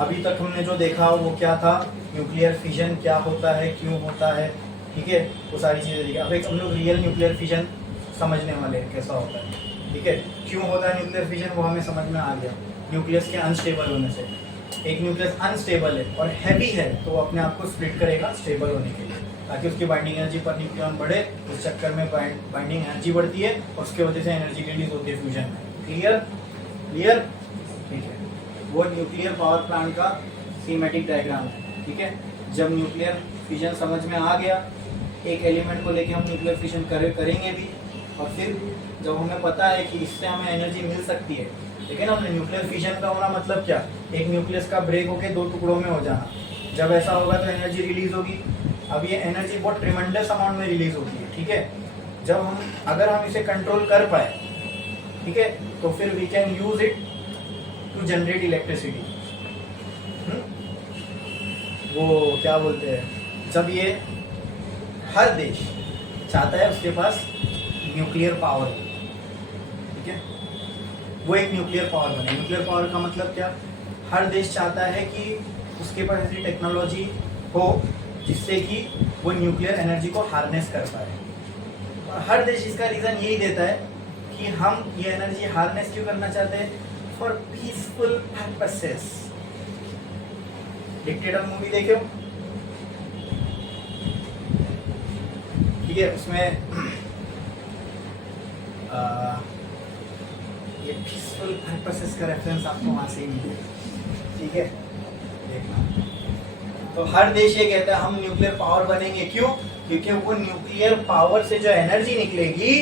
अभी तक हमने जो देखा वो क्या था, न्यूक्लियर फिजन क्या होता है, क्यों होता है, ठीक है, वो सारी चीज़ें देखी। अब एक हम लोग रियल न्यूक्लियर फिजन समझने वाले हैं कैसा होता है, ठीक है। क्यों होता है न्यूक्लियर फिजन वो हमें समझ में आ गया, न्यूक्लियस के अनस्टेबल होने से। एक न्यूक्लियस अनस्टेबल है और हैवी है तो वो अपने आप को स्प्लिट करेगा स्टेबल होने के लिए, ताकि उसकी बाइंडिंग एनर्जी पर न्यूक्लियन बढ़े, उस चक्कर में बाइंडिंग एनर्जी बढ़ती है और उसके वजह से एनर्जी रिलीज होती है फ्यूजन में। क्लियर क्लियर, ठीक है। वो न्यूक्लियर पावर प्लांट का सीमेटिक डायग्राम है, ठीक है। जब न्यूक्लियर फिजन समझ में आ गया, एक एलिमेंट को लेके हम न्यूक्लियर फिजन करेंगे भी, और फिर जब हमें पता है कि इससे हमें एनर्जी मिल सकती है, लेकिन हमने न्यूक्लियर फिजन का होना मतलब क्या, एक न्यूक्लियस का ब्रेक होके दो टुकड़ों में हो जाना। जब ऐसा होगा तो एनर्जी रिलीज होगी। अब ये एनर्जी बहुत ट्रिमेंडस अमाउंट में रिलीज होती है, ठीक है। जब हम अगर हम इसे कंट्रोल कर पाए, ठीक है, तो फिर we can use it to generate electricity. वो क्या बोलते हैं, जब ये हर देश चाहता है उसके पास न्यूक्लियर पावर हो, ठीक है, वो एक न्यूक्लियर पावर बने। न्यूक्लियर पावर का मतलब क्या, हर देश चाहता है कि उसके पास ऐसी टेक्नोलॉजी हो जिससे कि वो न्यूक्लियर एनर्जी को हार्नेस कर पाए। और हर देश इसका रीज़न यही देता है कि हम ये एनर्जी हार्नेस क्यों करना चाहते हैं, for peaceful purposes. Dictator movie देखे हो, ठीक है, उसमें ये पीसफुल पर्पसेस का रेफरेंस आपको वहां से ही मिलेगा, ठीक है, देखना। तो हर देश ये कहता है हम न्यूक्लियर पावर बनेंगे, क्यों, क्योंकि वो न्यूक्लियर पावर से जो एनर्जी निकलेगी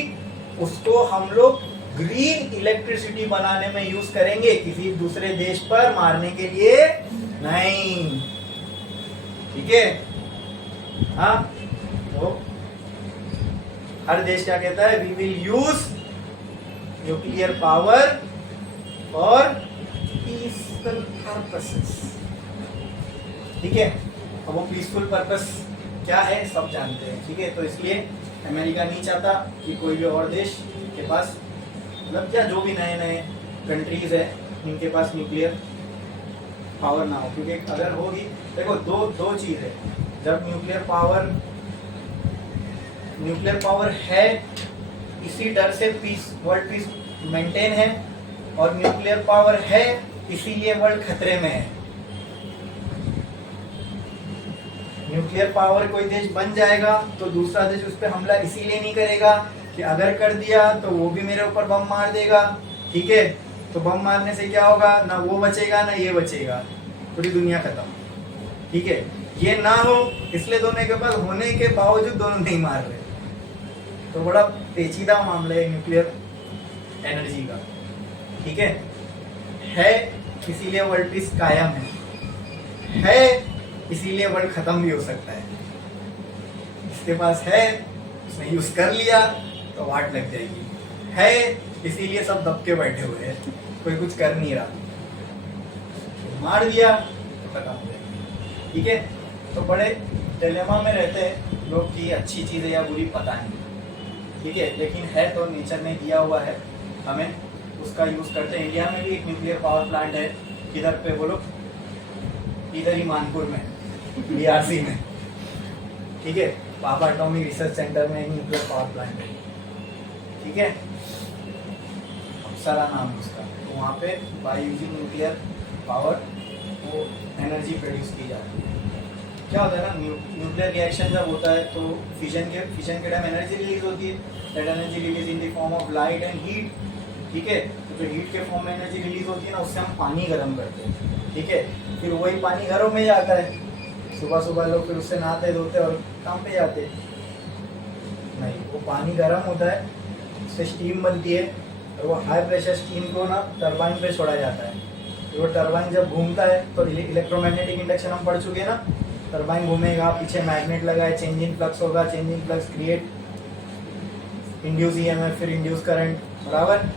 उसको हम लोग ग्रीन इलेक्ट्रिसिटी बनाने में यूज करेंगे, किसी दूसरे देश पर मारने के लिए नहीं, ठीक है। हाँ, तो हर देश क्या कहता है, we will use nuclear power for peaceful purposes, ठीक है। अब वो पीसफुल पर्पस क्या है सब जानते हैं, ठीक है। तो इसलिए अमेरिका नहीं चाहता कि कोई भी और देश के पास, मतलब क्या, जो भी नए नए कंट्रीज है इनके पास न्यूक्लियर पावर ना हो, क्योंकि अगर होगी, देखो दो चीज है, जब न्यूक्लियर पावर है इसी डर से वर्ल्ड पीस मेंटेन है, और न्यूक्लियर पावर है इसीलिए वर्ल्ड खतरे में है। न्यूक्लियर पावर कोई देश बन जाएगा तो दूसरा देश उस पर हमला इसीलिए नहीं करेगा कि अगर कर दिया तो वो भी मेरे ऊपर बम मार देगा, ठीक है। तो बम मारने से क्या होगा, ना वो बचेगा ना ये बचेगा, पूरी दुनिया खत्म, ठीक है। ये ना हो इसलिए दोनों के पास होने के बावजूद दोनों नहीं मार रहे। तो बड़ा पेचीदा मामला है न्यूक्लियर एनर्जी का, ठीक है इसीलिए वर्ल्ड पीस कायम है इसीलिए वर्ल्ड खत्म भी हो सकता है। इसके पास है, उसने यूज कर लिया तो वाट लग जाएगी, है इसीलिए सब दबके बैठे हुए हैं, कोई कुछ कर नहीं रहा, मार दिया तो खत्म हो जाएगी, ठीक है। तो बड़े डिलेमा में रहते हैं लोग कि अच्छी चीज है या बुरी पता नहीं, ठीक है, लेकिन है तो नेचर ने दिया हुआ है हमें, उसका यूज करते हैं। इंडिया में भी एक न्यूक्लियर पावर प्लांट है, किधर पे बोलो, इधर ही मानपुर में, बीआरसी में, ठीक है, पापा एटॉमिक रिसर्च सेंटर में एक न्यूक्लियर पावर प्लांट है, ठीक है, अप्सरा नाम है उसका। तो वहाँ पे बाय यूजिंग न्यूक्लियर पावर वो एनर्जी प्रोड्यूस की जाती है। क्या होता है ना, न्यूक्लियर रिएक्शन जब होता है तो फिजन के टाइम एनर्जी रिलीज होती है, that energy release in the form of light and heat, ठीक है। तो जो हीट के फॉर्म में एनर्जी रिलीज होती है ना, उससे हम पानी गर्म करते हैं, ठीक है। फिर वही पानी घरों में जाता है, सुबह सुबह लोग फिर उससे नहाते धोते और काम पे जाते। नहीं, वो पानी गर्म होता है, उससे स्टीम बनती है, और वो हाई प्रेशर स्टीम को ना टरबाइन पे छोड़ा जाता है। तो वो टरबाइन जब घूमता है तो इलेक्ट्रोमैग्नेटिक इंडक्शन हम पढ़ चुके हैं ना, टरबाइन घूमेगा, पीछे मैग्नेट लगा है, चेंज इन फ्लक्स होगा, change in flux create induce EMF, फिर इंड्यूस करंट, बराबर,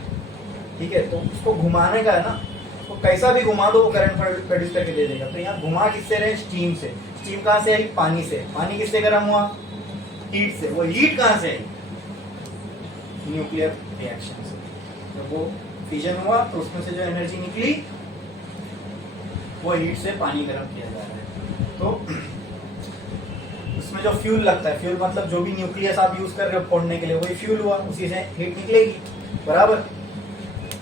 ठीक है। तो उसको घुमाने का है ना, तो कैसा भी घुमा दो वो करंट प्रोड्यूस करके दे देगा। तो यहाँ घुमा किससे रहे, स्टीम से। स्टीम कहाँ से आई, पानी से। पानी किससे गर्म हुआ, हीट से। वो हीट कहाँ से आई, न्यूक्लियर रिएक्शन से। तो वो फिजन हुआ तो उसमें से जो एनर्जी निकली वो हीट से पानी गर्म किया जा रहा है। तो उसमें जो फ्यूल लगता है, फ्यूल मतलब जो भी न्यूक्लियस आप यूज कर रहे हो फोड़ने के लिए, वही फ्यूल हुआ, उसी से हीट निकलेगी, बराबर।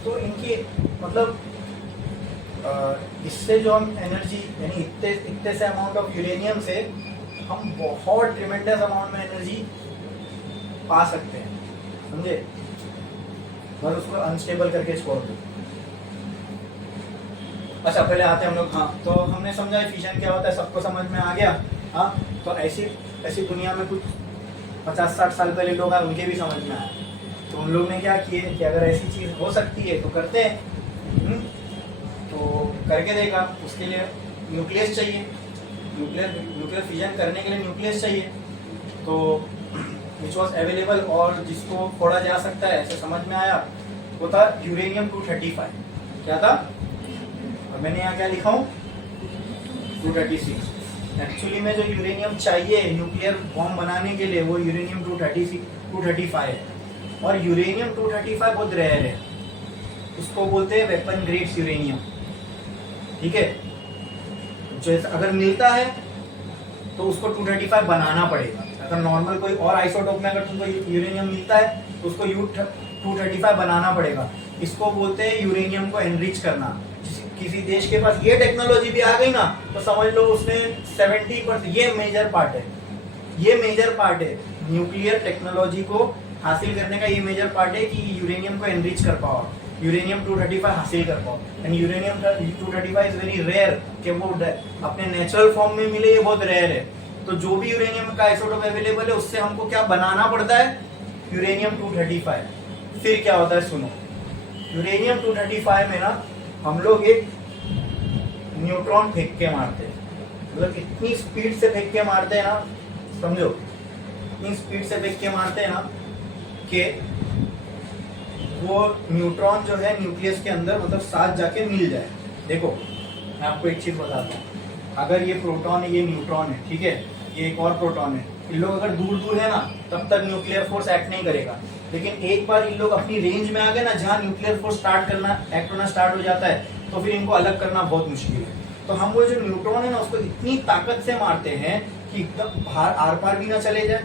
तो इनकी मतलब इससे जो हम एनर्जी यानी इतने से अमाउंट ऑफ यूरेनियम से हम बहुत ट्रिमेंडस अमाउंट में एनर्जी पा सकते हैं, समझे। बस उसको अनस्टेबल करके छोड़ दो। अच्छा पहले आते हैं हम लोग, हाँ तो हमने समझा फिशन क्या होता है, सबको समझ में आ गया। हाँ तो ऐसी दुनिया में कुछ 50-60 साल पहले लोग आए, उनके भी समझ में आया। तो उन लोग ने क्या किए कि अगर ऐसी चीज हो सकती है तो करते हैं। तो करके देखा, उसके लिए न्यूक्लियस चाहिए, न्यूक्लियर फिजन करने के लिए न्यूक्लियस चाहिए। तो विच वॉज अवेलेबल और जिसको फोड़ा जा सकता है, ऐसे समझ में आया, वो था यूरेनियम 235। क्या था, और मैंने यहाँ क्या लिखा हूँ 236। एक्चुअली में जो यूरेनियम चाहिए न्यूक्लियर बॉम्ब बनाने के लिए वो यूरेनियम 235 है। और यूरेनियम 235 बहुत रेयर है, उसको बोलते हैं वेपन ग्रेड यूरेनियम, ठीक है। जो अगर मिलता है तो उसको 235 बनाना पड़ेगा। अगर नॉर्मल कोई और आइसोटोप में अगर तुमको यूरेनियम मिलता है तो उसको U235 बनाना पड़ेगा। इसको बोलते हैं यूरेनियम को एनरिच करना। किसी देश के पास ये टेक्नोलॉजी भी आ गई ना तो समझ लो उसने 70%, ये मेजर पार्ट है, ये मेजर पार्ट है न्यूक्लियर टेक्नोलॉजी को हासिल करने का। ये मेजर पार्ट है कि यूरेनियम को एनरिच कर पाओ, यूरेनियम 235 हासिल कर पाओ। And uranium 235 is very rare, कि वो अपने नेचुरल फॉर्म में मिले, ये बहुत रेयर है। तो जो भी यूरेनियम का आइसोटोप अवेलेबल है उससे हमको क्या बनाना पड़ता है, यूरेनियम 235। फिर क्या होता है सुनो, यूरेनियम 235 में ना हम लोग एक न्यूट्रॉन फेंक के मारते हैं, मतलब इतनी स्पीड से फेंक के मारते हैं ना, समझो इतनी स्पीड से फेंक के मारते हैं ना कि वो न्यूट्रॉन जो है न्यूक्लियस के अंदर मतलब साथ जाके मिल जाए। देखो मैं आपको एक चीज बताता हूँ, अगर ये प्रोटॉन है, ये न्यूट्रॉन है, ठीक है, ये एक और प्रोटॉन है, इन लोग अगर दूर दूर है ना तब तक न्यूक्लियर फोर्स एक्ट नहीं करेगा। लेकिन एक बार इन लोग अपनी रेंज में आ गए ना, जहाँ न्यूक्लियर फोर्स स्टार्ट करना एक्ट होना स्टार्ट हो जाता है, तो फिर इनको अलग करना बहुत मुश्किल है। तो हम वो जो न्यूट्रॉन है ना उसको इतनी ताकत से मारते हैं कि एकदम बाहर आर पार भी ना चले जाए,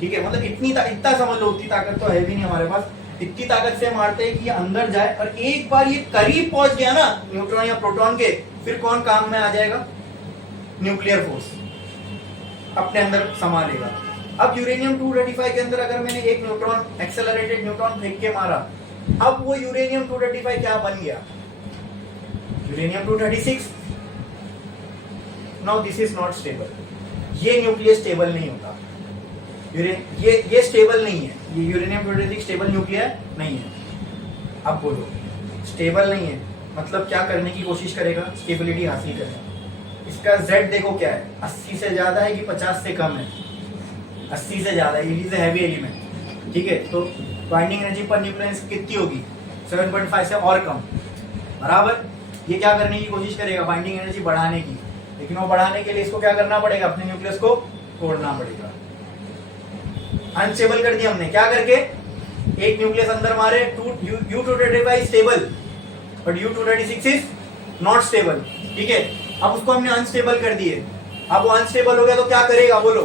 ठीक है, मतलब इतना समझ लो, उतनी ताकत तो है भी नहीं हमारे पास, इतनी ताकत से मारते हैं कि ये अंदर जाए। और एक बार ये करीब पहुंच गया ना न्यूट्रॉन या प्रोटॉन के, फिर कौन काम में आ जाएगा, न्यूक्लियर फोर्स अपने अंदर समा लेगा। अब यूरेनियम 235 के अंदर अगर मैंने एक न्यूट्रॉन, एक्सेलरेटेड न्यूट्रॉन फेंक के मारा, अब वो यूरेनियम 235 क्या बन गया, uranium 236। Now this is not stable, ये न्यूक्लियस स्टेबल नहीं होता, ये स्टेबल नहीं है, ये यूरेनियम 236 स्टेबल न्यूक्लियर नहीं है। अब बोलो स्टेबल नहीं है मतलब क्या करने की कोशिश करेगा, स्टेबिलिटी हासिल करेगा। इसका Z देखो क्या है, 80 से ज्यादा है कि 50 से कम है, 80 से ज्यादा, it is a heavy element, ठीक है। तो बाइंडिंग एनर्जी पर न्यूक्लियस कितनी होगी, 7.5 से और कम, बराबर। ये क्या करने की कोशिश करेगा, बाइंडिंग एनर्जी बढ़ाने की, लेकिन वो बढ़ाने के लिए इसको क्या करना पड़ेगा, अपने न्यूक्लियस को तोड़ना पड़ेगा। अनस्टेबल कर दिया हमने, क्या करके, एक न्यूक्लियस अंदर मारे, U235 stable but U236 is not stable, ठीक है। अब उसको हमने अनस्टेबल कर दिए, अब वो अनस्टेबल हो गया तो क्या करेगा, बोलो,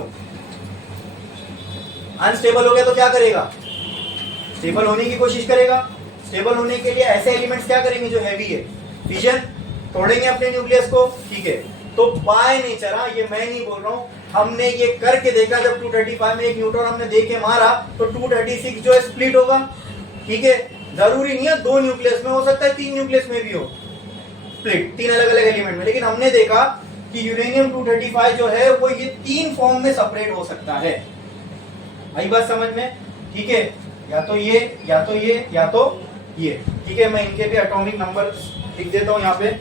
अनस्टेबल हो गया तो क्या करेगा, स्टेबल होने की कोशिश करेगा। स्टेबल होने के लिए ऐसे एलिमेंट्स क्या करेंगे जो हैवी है, फिजन, तोड़ेंगे अपने न्यूक्लियस को, ठीक है। तो बाय नेचर, ये मैं नहीं बोल रहा हूं, हमने ये करके देखा, जब 235 में एक न्यूट्रॉन हमने दे के मारा तो 236 जो है स्प्लिट होगा, ठीक है। जरूरी नहीं है 2 न्यूक्लियस में, हो सकता है 3 न्यूक्लियस में भी हो स्प्लिट, 3 अलग अलग एलिमेंट में। लेकिन हमने देखा कि यूरेनियम 235 जो है वो ये 3 फॉर्म में सेपरेट हो सकता है। आई बात समझ में, ठीक है, या तो ये, या तो ये, या तो ये, ठीक है। मैं इनके भी एटॉमिक नंबर लिख देता हूं यहाँ पे।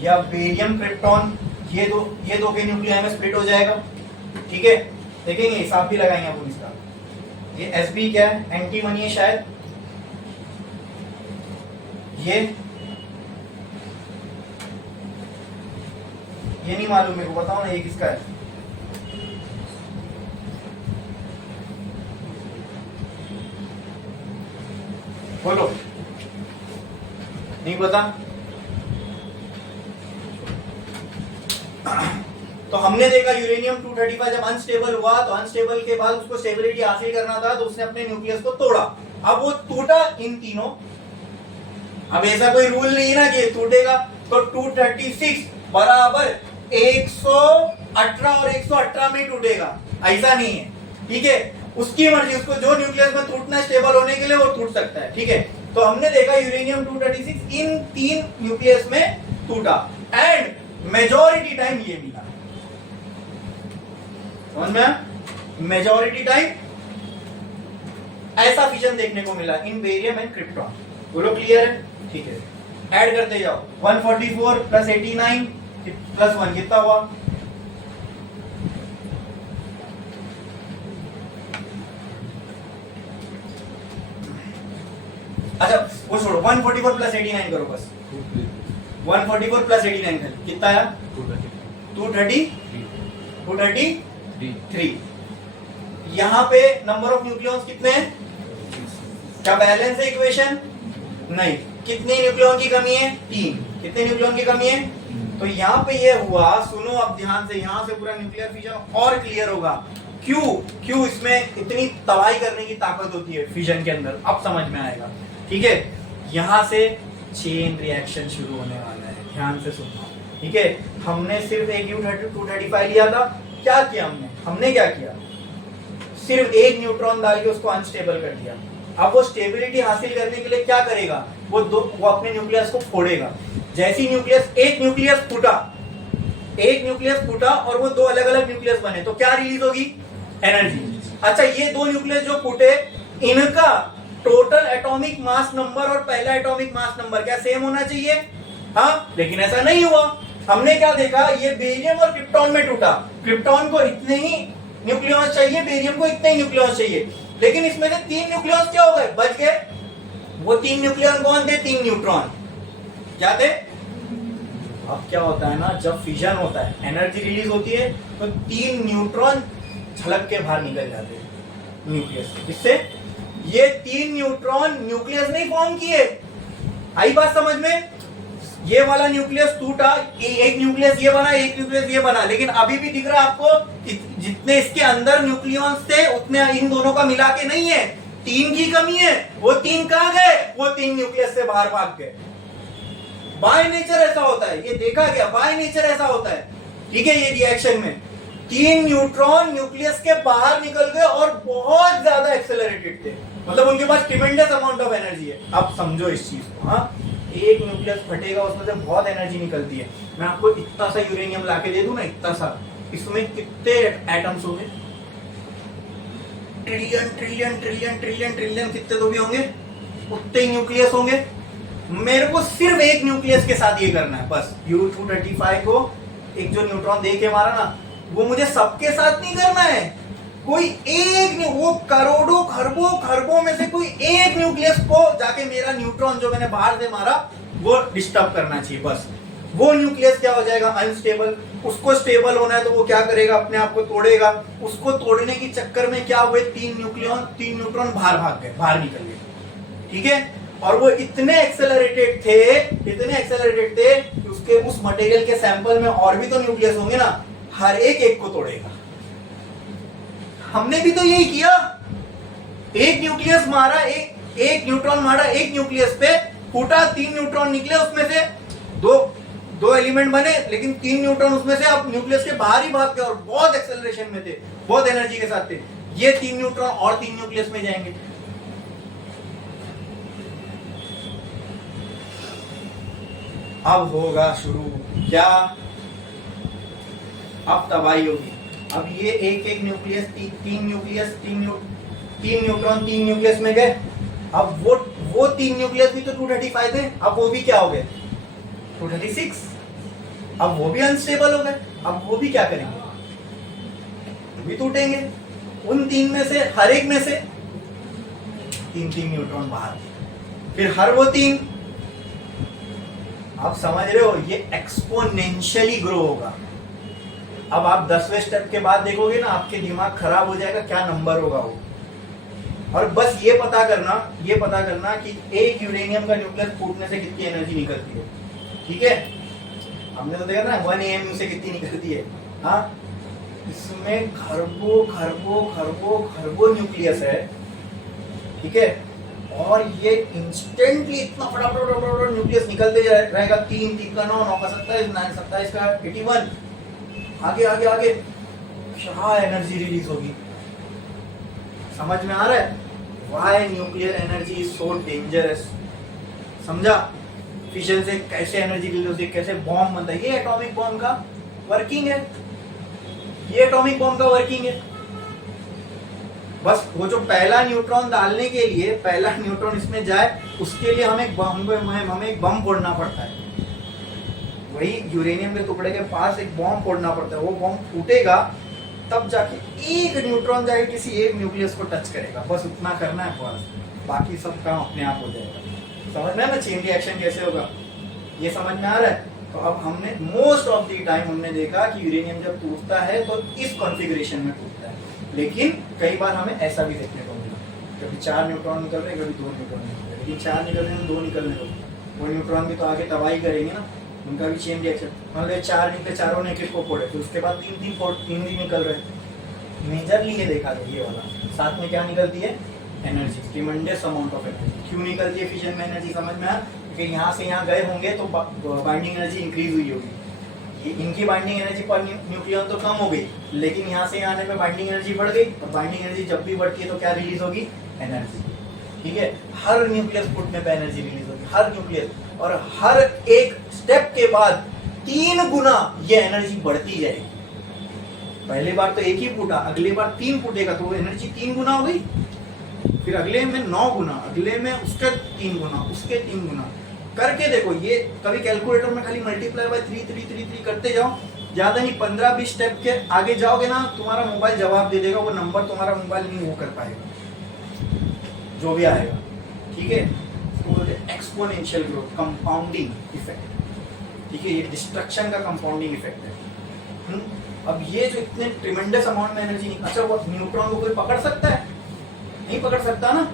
या बेरियम क्रिप्टॉन, ये दो के न्यूक्लियाई में स्प्लिट हो जाएगा, ठीक है। देखेंगे, हिसाब भी लगाएंगे अपन इसका। ये Sb क्या है, एंटीमनी है शायद, ये नहीं मालूम मेरे को, बताओ ना ये किसका है। बोलो, नहीं पता? तो हमने देखा यूरेनियम 235 जब अनस्टेबल हुआ तो अनस्टेबल के बाद उसको स्टेबिलिटी हासिल करना था तो उसने अपने न्यूक्लियस को तोड़ा। अब वो टूटा इन तीनों। अब ऐसा कोई रूल नहीं ना कि टूटेगा, तो 236 बराबर 118 और 118 में टूटेगा, ऐसा नहीं है। ठीक है, उसकी मर्जी, उसको जो न्यूक्लियस में टूटना स्टेबल होने के लिए वो टूट सकता है। ठीक है, तो हमने देखा यूरेनियम 236 इन 3 न्यूक्लियस में टूटा एंड मेजॉरिटी टाइम ये मिला। समझ में? मेजॉरिटी टाइम ऐसा फिजन देखने को मिला इन बेरियम एंड क्रिप्टॉन। बोलो क्लियर है? ठीक है, ऐड करते जाओ। 144 प्लस 89 प्लस 1 कितना हुआ? अच्छा वो छोड़ो, 144 प्लस 89 करो बस। 144 प्लस 89 कितना आया? 233। यहां पे नंबर ऑफ न्यूक्लियॉन्स कितने हैं? क्या बैलेंस है इक्वेशन? नहीं। कितने न्यूक्लियॉन की कमी है? 3। कितने न्यूक्लियॉन की कमी है? तो यहाँ पे ये हुआ, सुनो अब ध्यान से, यहां से पूरा न्यूक्लियर फिजन और क्लियर होगा। क्यों इसमें इतनी तबाही करने की ताकत होती है फिजन के अंदर, अब समझ में आएगा। ठीक है, यहां से चेन रिएक्शन शुरू होने वाला है, ध्यान से सुनना। ठीक है, हमने सिर्फ एक U235 लिया था, क्या किया हमने क्या किया? सिर्फ एक न्यूट्रॉन डाल के उसको अनस्टेबल कर दिया। अब वो स्टेबिलिटी हासिल करने के लिए क्या करेगा? वो अपने न्यूक्लियस को फोड़ेगा। जैसी एक न्यूक्लियस फूटा और वो 2 अलग अलग न्यूक्लियस बने, तो क्या रिलीज होगी? एनर्जी। अच्छा, ये 2 न्यूक्लियस जो फूटे, इनका टोटल एटॉमिक मास नंबर और पहला एटॉमिक मास नंबर क्या सेम होना चाहिए? हाँ, लेकिन ऐसा नहीं हुआ। हमने क्या देखा? ये बेरियम और क्रिप्टॉन में टूटा। क्रिप्टॉन को इतने ही न्यूक्लियॉन्स चाहिए, बेरियम को इतने ही न्यूक्लियॉन्स चाहिए, लेकिन इसमें से 3 न्यूक्लियॉन्स क्या हो गए? बच गए। वो 3 न्यूक्लियॉन कौन थे? 3 न्यूट्रॉन। क्या थे? अब क्या होता है ना, जब फिजन होता है, एनर्जी रिलीज होती है, तो 3 न्यूट्रॉन झलक के बाहर निकल जाते हैं न्यूक्लियस से। किससे? ये 3 न्यूट्रॉन न्यूक्लियस नहीं फॉर्म किए। आई बात समझ में? ये वाला न्यूक्लियस टूटा, एक न्यूक्लियस ये बना, एक न्यूक्लियस ये बना, लेकिन अभी भी दिख रहा है आपको जितने इसके अंदर न्यूक्लियॉन्स थे उतने इन दोनों का मिला के नहीं है। 3 की कमी है। वो 3 कहां गए? वो 3 न्यूक्लियस से बाहर भाग गए। बाय नेचर ऐसा होता है, ये देखा गया, बाय नेचर ऐसा होता है। ठीक है, ये रिएक्शन में 3 न्यूट्रॉन न्यूक्लियस के बाहर निकल गए और बहुत ज्यादा एक्सेलरेटेड थे, मतलब उनके पास ट्रिमेंडस अमाउंट ऑफ एनर्जी है। आप समझो इस चीज को। हाँ, एक न्यूक्लियस फटेगा, उसमें से बहुत एनर्जी निकलती है। मैं आपको इतना सा यूरेनियम लाके दे दूं ना, इतना सा, इसमें कितने एटम्स होंगे? Trillion trillion trillion trillion trillion, कितने तो भी होंगे, उतने ही न्यूक्लियस होंगे। मेरे को सिर्फ एक न्यूक्लियस के साथ ये करना है बस। U235 को एक जो न्यूट्रॉन दे के मारा ना, वो मुझे सबके साथ नहीं करना है। कोई एक, वो करोड़ों खरबों में से कोई एक न्यूक्लियस को जाके मेरा न्यूट्रॉन जो मैंने बाहर से मारा वो डिस्टर्ब करना चाहिए बस। वो न्यूक्लियस क्या हो जाएगा? अनस्टेबल। उसको स्टेबल होना है तो वो क्या करेगा? अपने आप को तोड़ेगा। उसको तोड़ने के चक्कर में क्या हुए? 3 न्यूट्रॉन बाहर भाग गए, बाहर निकल गए। ठीक है, और वो इतने एक्सेलरेटेड थे कि उसके उस मटेरियल के सैंपल में और भी तो न्यूक्लियस होंगे ना, हर एक को तोड़ेगा। हमने भी तो यही किया, एक न्यूक्लियस मारा, एक न्यूट्रॉन मारा, एक न्यूक्लियस पे फूटा, 3 न्यूट्रॉन निकले, उसमें से दो एलिमेंट बने, लेकिन 3 न्यूट्रॉन उसमें से अब न्यूक्लियस के बाहर ही भाग गए और बहुत एक्सेलरेशन में थे, बहुत एनर्जी के साथ थे। ये 3 न्यूट्रॉन और 3 न्यूक्लियस में जाएंगे। अब होगा शुरू क्या? अब तबाही होगी। अब ये एक न्यूक्लियस, 3 न्यूट्रॉन 3 न्यूक्लियस में गए। अब वो 3 न्यूक्लियस भी तो 235 थे, अब वो भी क्या हो गए? 236। अब वो भी अनस्टेबल हो गए। अब वो भी क्या करेंगे? वो भी टूटेंगे। उन 3 में से हर एक में से 3 न्यूट्रॉन बाहर, फिर हर वो 3। आप समझ रहे हो? ये एक्सपोनेंशियली ग्रो होगा। अब आप 10वें स्टेप के बाद देखोगे ना, आपके दिमाग खराब हो जाएगा, क्या नंबर होगा वो। और बस ये पता करना कि एक यूरेनियम का न्यूक्लियस फूटने से कितनी एनर्जी निकलती है, ठीक है। हमने तो देखा ना 1 AMU से कितनी निकलती है। हाँ, इसमें खरबों न्यूक्लियस है, ठीक है। और ये इंस्टेंटली इतना फटाफट न्यूक्लियस निकलते रहेगा। 3 3 का 9 9 का 27 9 27 का 81, आगे आगे आगे क्या एनर्जी रिलीज होगी, समझ में आ रहा है? Why nuclear energy is so dangerous, समझा? फिशन से कैसे एनर्जी रिलीज होती है, कैसे बॉम्ब बनता है, ये एटॉमिक बॉम्ब का वर्किंग है, ये एटॉमिक बॉम्ब का वर्किंग है। बस वो जो पहला न्यूट्रॉन डालने के लिए, पहला न्यूट्रॉन इसमें जाए, उसके लिए हमें एक बम फोड़ना पड़ता है। वही यूरेनियम के टुकड़े के पास एक बॉम्ब फोड़ना पड़ता है, वो बॉम्ब फूटेगा तब जाके एक न्यूट्रॉन जाके किसी एक न्यूक्लियस को टच करेगा। बस उतना करना है बस, बाकी सब काम अपने आप हो जाएगा। समझ में ना चेन रिएक्शन कैसे होगा, ये समझ में आ रहा है? तो अब हमने मोस्ट ऑफ द टाइम हमने देखा कि यूरेनियम जब टूटता है तो इस कॉन्फ़िगरेशन में टूटता है, लेकिन कई बार हमें ऐसा भी देखने को मिला, कभी 4 न्यूट्रॉन निकल रहे, कभी 2 न्यूट्रॉन निकल रहे, लेकिन 4 निकल रहे हैं 2 निकलने दो, वो न्यूट्रॉन भी तो आगे तबाही करेंगे ना, उनका भी चेन रिएक्शन। मान लो 4 निकले, चारों ने एक को फोड़े, तो उसके बाद 3 भी निकल रहे। मेजरली ये देखा था ये वाला, साथ में क्या निकलती है? Energy, tremendous amount of energy. क्यों निकलती है फिशन में एनर्जी, समझ में आया? क्योंकि यहाँ से यहाँ गए होंगे तो बाइंडिंग एनर्जी इंक्रीज हुई होगी। इनकी बाइंडिंग एनर्जी पर न्यूक्लियन तो कम हो गई, लेकिन यहाँ से यहाँ आने पे बाइंडिंग एनर्जी बढ़ गई, और बाइंडिंग एनर्जी जब भी बढ़ती है तो क्या रिलीज होगी? एनर्जी, ठीक है। हर न्यूक्लियस फूटने पे एनर्जी रिलीज होगी, हर न्यूक्लियस, और हर एक स्टेप के बाद 3 गुना ये एनर्जी बढ़ती जाएगी। पहली बार तो 1 ही फूटा, अगली बार 3 फूटेगा तो वो एनर्जी 3 गुना हो गई, फिर अगले में 9 गुना, अगले में उसके 3 गुना, उसके 3 गुना करके देखो। ये कभी कैलकुलेटर में खाली मल्टीप्लाई बाय 3 करते जाओ, ज्यादा नहीं, 15-20 स्टेप के आगे जाओगे ना, तुम्हारा मोबाइल जवाब दे देगा, वो नंबर तुम्हारा मोबाइल नहीं वो कर पाएगा जो भी आएगा, ठीक है। तो बोलते हैं एक्सपोनेंशियल ग्रोथ, कंपाउंडिंग इफेक्ट, ठीक है। ये डिस्ट्रक्शन का कंपाउंडिंग इफेक्ट है। अब ये जो इतने ट्रिमेंडस अमाउंट में एनर्जी, अच्छा वो न्यूट्रॉन को कोई पकड़ सकता है? नहीं पकड़ सकता ना,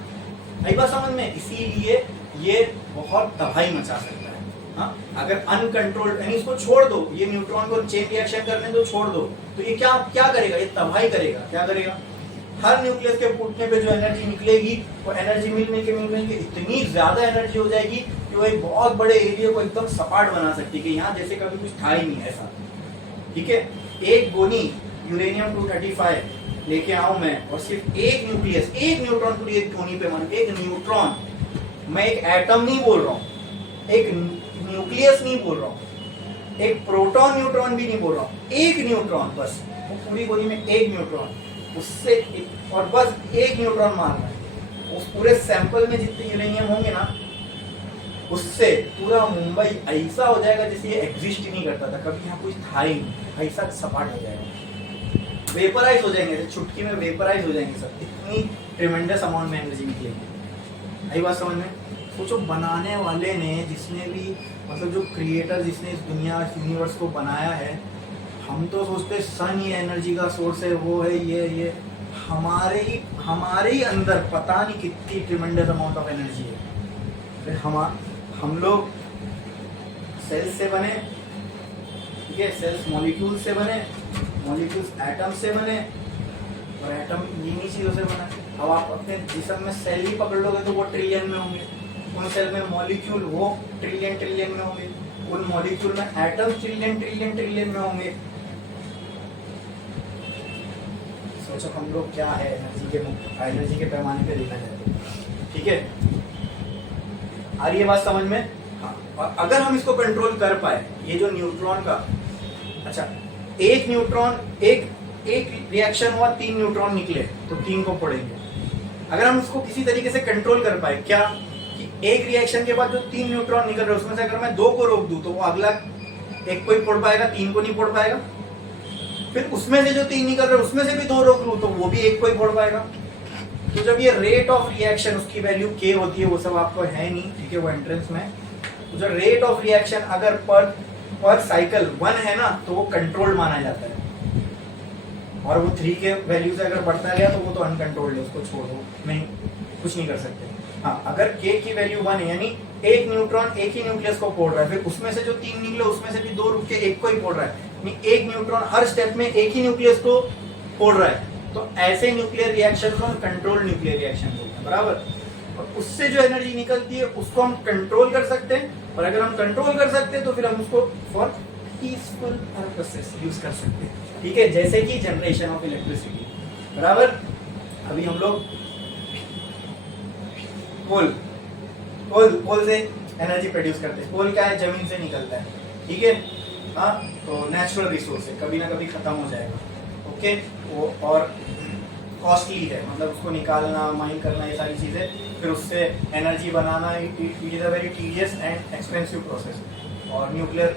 यही बात समझ में। इसीलिए ये बहुत तबाही मचा सकता है। हाँ, अगर अनकंट्रोल्ड, यानी इसको छोड़ दो, ये न्यूट्रॉन को चेन रिएक्शन करने दो, छोड़ दो, तो ये क्या क्या करेगा? ये तबाही करेगा। क्या करेगा? हर न्यूक्लियस के फूटने पे जो एनर्जी निकलेगी, वो एनर्जी मिलने के इतनी ज्यादा एनर्जी हो जाएगी कि वो एक बहुत बड़े एरिया को एकदम सपाट बना सकती है, कि यहाँ जैसे कभी कुछ था ही नहीं ऐसा, ठीक है। एक गोनी यूरेनियम 235 लेके आऊं मैं, और सिर्फ एक न्यूक्लियस, एक न्यूट्रॉन पूरी एक गोनी पे मान, एक न्यूट्रॉन, मैं एक एटम नहीं बोल रहा हूं, एक न्यूक्लियस नहीं बोल रहा हूं, एक प्रोटॉन न्यूट्रॉन भी नहीं बोल रहा हूं, एक न्यूट्रॉन, बस वो पूरी गोनी में एक न्यूट्रॉन, उससे और बस एक न्यूट्रॉन मारना है। उस पूरे सैंपल में जितने यूरेनियम होंगे ना, उससे पूरा मुंबई ऐसा हो जाएगा जैसे ये एग्जिस्ट ही नहीं करता था, कभी यहाँ कुछ था ही नहीं, ऐसा सपाट हो जाएगा, वेपराइज हो जाएंगे, चुटकी में वेपराइज हो जाएंगे सब, इतनी ट्रिमेंडस अमाउंट में एनर्जी निकलेगी। आई बात समझ में? सोचो बनाने वाले ने, जिसने भी, मतलब जो क्रिएटर जिसने इस दुनिया, इस यूनिवर्स को बनाया है, हम तो सोचते सन ही एनर्जी का सोर्स है, वो है ये हमारे ही अंदर पता नहीं कितनी ट्रिमेंडस अमाउंट ऑफ एनर्जी है। फिर हम लोग सेल्स से बने, ठीक है, सेल्स मॉलिक्यूल से बने, मॉलिक्यूल्स एटम से बने, और एटम इन्हीं चीजों से बना। अब आप अपने जिस्म में सेल ही पकड़ लोगे तो वो ट्रिलियन में होंगे, उन सेल में मॉलिक्यूल वो ट्रिलियन में होंगे, उन मॉलिक्यूल में एटम ट्रिलियन में होंगे। सोचो हम लोग क्या है एनर्जी के पैमाने पे देखा जाए, ठीक है। आ रही है बात समझ में? हाँ, और अगर हम इसको कंट्रोल कर पाए, ये जो न्यूट्रॉन का, अच्छा एक न्यूट्रॉन, एक रिएक्शन हुआ, 3 न्यूट्रॉन निकले तो 3 को फोड़ेंगे। अगर हम उसको किसी तरीके से कंट्रोल कर पाए, क्या कि एक रिएक्शन के बाद जो 3 न्यूट्रॉन निकल रहे, उसमें से अगर मैं 2 को रोक दूं तो वो अगला एक को ही फोड़ पाएगा, 3 को नहीं फोड़ पाएगा। फिर उसमें से जो 3 निकल रहे उसमें से भी 2 रोक लूं तो वो भी एक को ही फोड़ पाएगा। तो जब ये रेट ऑफ रिएक्शन, उसकी वैल्यू k होती है, वो सब आपको है नहीं, ठीक है, वो एंट्रेंस में। तो जो रेट ऑफ रिएक्शन अगर पर साइकिल 1 है ना, तो वो कंट्रोल्ड माना जाता है। और वो 3 के वैल्यू से अगर बढ़ता गया तो वो तो अनकंट्रोल्ड है, उसको छोड़ दो, नहीं कुछ नहीं कर सकते। हाँ, अगर k की वैल्यू 1 है यानी एक न्यूट्रॉन एक ही न्यूक्लियस को फोड़ रहा है, फिर उसमें से जो 3 निकले उसमें से भी 2 रुक के एक को ही फोड़ रहा है, यानी एक न्यूट्रॉन हर स्टेप में एक ही न्यूक्लियस को फोड़ रहा है, तो ऐसे न्यूक्लियर रिएक्शन को हम कंट्रोल न्यूक्लियर रिएक्शन बोलते हैं, बराबर। और उससे जो एनर्जी निकलती है उसको हम कंट्रोल कर सकते हैं, और अगर हम कंट्रोल कर सकते हैं तो फिर हम उसको फॉर पीसफुल पर्पसेस यूज कर सकते हैं, ठीक है, जैसे कि जनरेशन ऑफ इलेक्ट्रिसिटी, बराबर। अभी हम लोग कोल से एनर्जी प्रोड्यूस करते हैं। कोल क्या है, जमीन से निकलता है, ठीक है, हाँ, तो नेचुरल रिसोर्स है, कभी ना कभी खत्म हो जाएगा, ओके, वो और कॉस्टली है, मतलब उसको निकालना, माइन करना, ये सारी चीजें, फिर उससे energy banana, it is a very tedious and expensive process. और न्यूक्लियर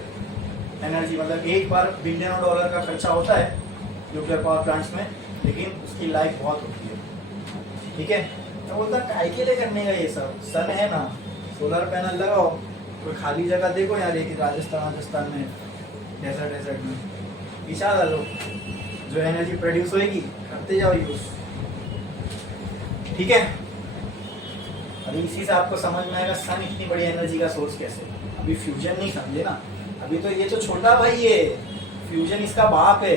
एनर्जी मतलब एक बार बिलियनों डॉलर का खर्चा होता है न्यूक्लियर पावर प्लांट्स में, लेकिन उसकी लाइफ बहुत होती है, ठीक है। तो बोलता काय के लिए करने का ये सब, सन है ना, सोलर पैनल लगाओ, कोई खाली जगह देखो यार, एक राजस्थान में डेजर्ट में पिछा डालो, जो एनर्जी प्रोड्यूस होगी करते जाओ यूज, ठीक है। अभी इसी से आपको समझ में आएगा सन इतनी बड़ी एनर्जी का सोर्स कैसे। अभी फ्यूजन नहीं समझे ना, अभी तो ये तो छोटा भाई है, फ्यूजन इसका बाप है।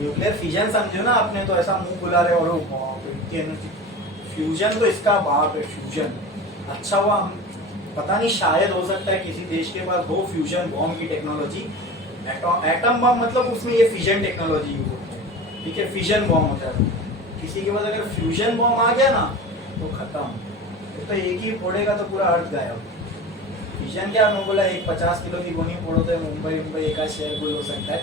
न्यूक्लियर फिजन समझो ना आपने, तो ऐसा मुंह बुला रहे हो, बाप रे इतनी एनर्जी। फ्यूजन तो इसका बाप है, फ्यूजन। अच्छा हुआ, पता नहीं शायद हो सकता है किसी देश के पास हो फ्यूजन बॉम्ब की टेक्नोलॉजी, एटम बॉम्ब मतलब उसमें ये फिजन टेक्नोलॉजी यूज होती है, ठीक है, फिजन बॉम्ब होता है। किसी के पास अगर फ्यूजन बॉम्ब आ गया ना तो खत्म, तो एक ही फोड़ेगा तो पूरा अर्थ गायब। फिजन क्या, मैं बोला एक 50 किलो की गोली फोड़ो तो मुंबई एक शहर कोई हो सकता है,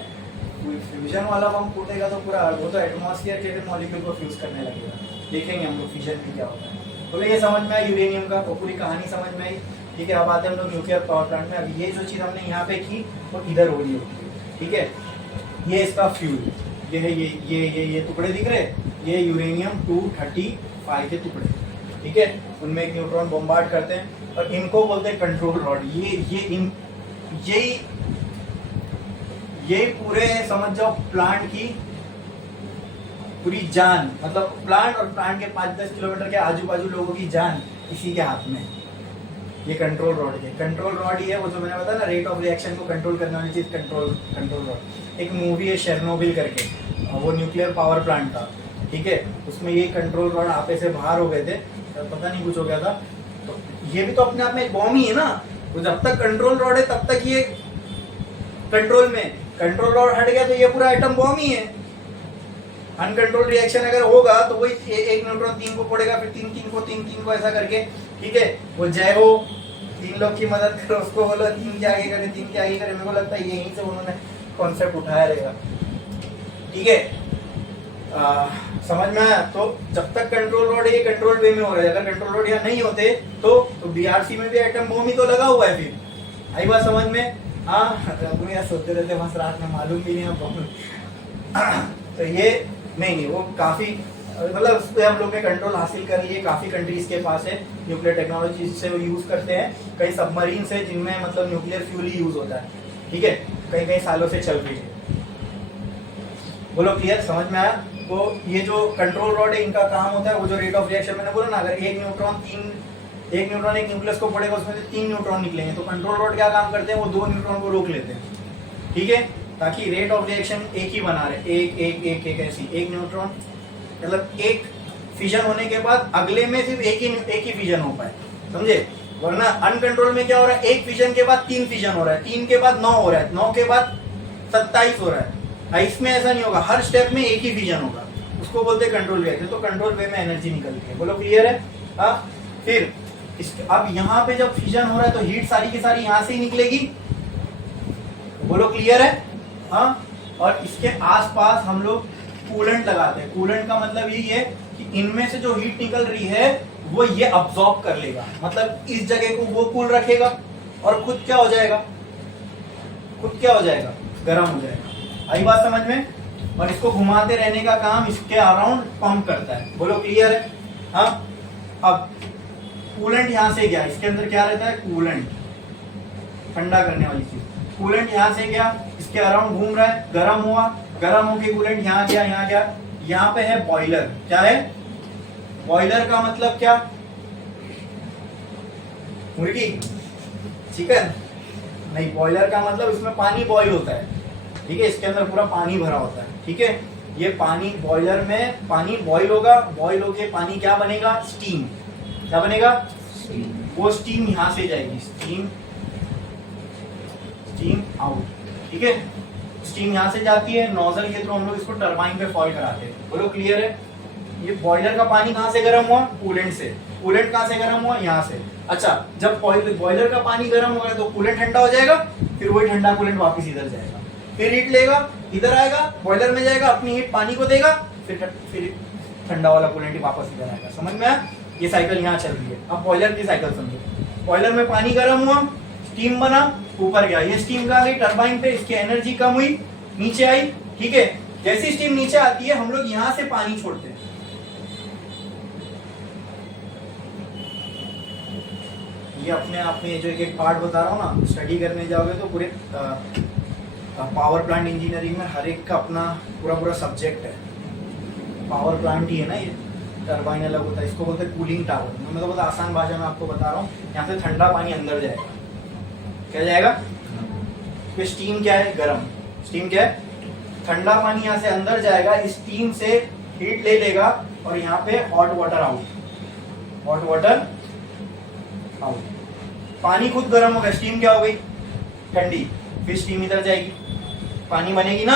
फ्यूजन वाला बम फूटेगा तो पूरा अर्थ, वो तो एटमॉस्फेयर के मॉलिक्यूल को फ्यूज करने लगेगा। देखेंगे हम लोग फिजन भी क्या होता है। तो ये समझ में आई यूरेनियम का, वो पूरी कहानी समझ में आई, ठीक है। अब आते हैं हम लोग न्यूक्लियर पावर प्लांट में। अब ये जो चीज़ हमने यहाँ पे की वो इधर हो रही होती है, ठीक है। ये इसका फ्यूल, ये है ये टुकड़े दिख रहे, ये यूरेनियम 235 के टुकड़े, ठीक है, उनमें एक न्यूट्रॉन बॉम्बार्ड करते हैं और इनको बोलते हैं कंट्रोल रॉड। ये पूरे समझ जाओ प्लांट की पूरी जान, मतलब प्लांट और प्लांट के 5-10 किलोमीटर के आजू बाजू लोगों की जान इसी के हाथ में। ये कंट्रोल रॉड है, कंट्रोल रॉड ही है, वो जो मैंने बताया ना रेट ऑफ रिएक्शन को कंट्रोल करने वाली चीज, कंट्रोल रॉड। एक मूवी है शेरनोबिल करके, वो न्यूक्लियर पावर प्लांट था, ठीक है, उसमें ये कंट्रोल रॉड आपे से बाहर हो गए थे, तो पता नहीं कुछ हो गया था। तो ये भी तो अपने आप में एक बॉम्ब ही है ना, तो जब तक कंट्रोल रॉड है तब तक ये कंट्रोल में, कंट्रोल रॉड हट गया तो ये पूरा एटम बॉम्ब ही है। अनकंट्रोल रिएक्शन अगर होगा तो वही एक न्यूट्रॉन 3 को फोड़ेगा, फिर 3 को ऐसा करके, ठीक है। वो जय हो 3 लोग की मदद करो, उसको बोलो 3 के आगे करे, 3 के आगे करे। मेरे को लगता है यहीं से उन्होंने कॉन्सेप्ट उठाया रहेगा, ठीक है। समझ में आया। तो जब तक कंट्रोल रॉड ये कंट्रोल वे में हो रहा है, अगर कंट्रोल रॉड यहाँ नहीं होते तो बीआरसी में भी एटम बॉम्ब ही तो लगा हुआ है। फिर आई बात समझ में। हाँ, सोचते रहते बस रात में, मालूम भी नहीं बॉम्ब तो ये नहीं, वो काफी, मतलब उस पर हम लोग ने कंट्रोल हासिल कर लिए। काफी कंट्रीज के पास है न्यूक्लियर टेक्नोलॉजी जिससे वो यूज करते हैं। कई सबमरीन है जिनमें मतलब न्यूक्लियर फ्यूल ही यूज होता है, ठीक है, कई सालों से चल रही है। बोलो क्लियर, समझ में आया। तो ये जो कंट्रोल रॉड है इनका काम होता है, वो जो रेट ऑफ रिएक्शन मैंने बोला ना, अगर एक न्यूट्रॉन एक न्यूक्लियस को पड़ेगा उसमें से 3 न्यूट्रॉन निकलेंगे, तो कंट्रोल रॉड क्या काम करते हैं, वो 2 न्यूट्रॉन को रोक लेते हैं, ठीक है, ताकि रेट ऑफ रिएक्शन एक ही बना रहे, एक ऐसी एक न्यूट्रॉन, मतलब एक फिजन होने के बाद अगले में सिर्फ एक ही फिजन हो पाए, समझे। वरना अनकंट्रोल में क्या हो रहा है, एक फिजन के बाद 3 फिजन हो रहा है, 3 के बाद 9 हो रहा है, 9 के बाद 27 हो रहा है। इसमें ऐसा नहीं होगा, हर स्टेप में एक ही फिजन होगा, उसको बोलते हैं कंट्रोल रिएक्शन। तो कंट्रोल वे में एनर्जी निकलती है। बोलो क्लियर है। हाँ, फिर अब यहाँ पे जब फिजन हो रहा है तो हीट सारी की सारी यहाँ से ही निकलेगी। बोलो क्लियर है। हाँ, और इसके आसपास हम लोग कूलेंट लगाते हैं। कूलेंट का मतलब यही है कि इनमें से जो हीट निकल रही है वो ये अब्सॉर्ब कर लेगा, मतलब इस जगह को वो कूल रखेगा और खुद क्या हो जाएगा, गर्म हो जाएगा। आई बात समझ में। और इसको घुमाते रहने का काम इसके अराउंड पंप करता है। बोलो क्लियर है। हाँ, अब कूलेंट यहां से गया, इसके अंदर क्या रहता है, कूलेंट, ठंडा करने वाली चीज। कूलेंट यहां से गया, इसके अराउंड घूम रहा है, गर्म हुआ, गर्म होके कूलेंट यहाँ गया, यहाँ गया, यहाँ पे है बॉयलर। क्या है? बॉयलर का मतलब क्या? मुर्गी, चिकन नहीं, बॉयलर का मतलब इसमें पानी बॉईल होता है, ठीक है, इसके अंदर पूरा पानी भरा होता है, ठीक है। ये पानी, बॉयलर में पानी बॉईल होगा, बॉईल होके पानी क्या बनेगा? स्टीम। क्या बनेगा? स्टीम। वो स्टीम यहां से जाएगी, स्टीम, स्टीम आउट, ठीक है। स्टीम यहां से जाती है नोजल के थ्रू, हम लोग इसको टरबाइन पे फॉल कराते हैं। बोलो क्लियर है? ये बॉयलर का पानी कहां से गर्म हुआ? कूलेंट से। कूलेंट कहां से गर्म हुआ? यहाँ से। अच्छा, जब बॉयलर का पानी गर्म होगा तो कूलेंट ठंडा हो जाएगा, फिर वही ठंडा कूलेंट वापस इधर जाएगा, फिर हीट लेगा, इधर आएगा, बॉयलर में जाएगा, अपनी हीट पानी को देगा, फिर ठंडा वाला कूलेंट वापस इधर आएगा। समझ में आया? ये साइकिल यहाँ चल रही है। अब बॉयलर की साइकिल समझो। बॉयलर में पानी गर्म हुआ, स्टीम बना, ऊपर गया, ये स्टीम कहाँ गई? टरबाइन पे, इसकी एनर्जी कम हुई, नीचे आई, ठीक है। जैसी स्टीम नीचे आती है, हम लोग यहाँ से पानी छोड़ते हैं। ये अपने आप में जो एक पार्ट बता रहा हूँ ना, स्टडी करने जाओगे तो पूरे पावर प्लांट इंजीनियरिंग में हर एक का अपना पूरा सब्जेक्ट है। पावर प्लांट ही है ना ये, टरबाइन अलग होता है, इसको बोलते हैं कूलिंग टावर। मैं तो बहुत आसान भाषा में आपको बता रहा हूँ। यहाँ से ठंडा पानी अंदर जाएगा, क्या जाएगा? फिर स्टीम क्या है? गर्म। स्टीम क्या है? ठंडा पानी यहाँ से अंदर जाएगा, स्टीम से हीट ले लेगा, और यहाँ पे hot water out, hot water out. पानी खुद गर्म हो गया, स्टीम क्या हो गई? ठंडी, फिर स्टीम इधर जाएगी, पानी बनेगी ना,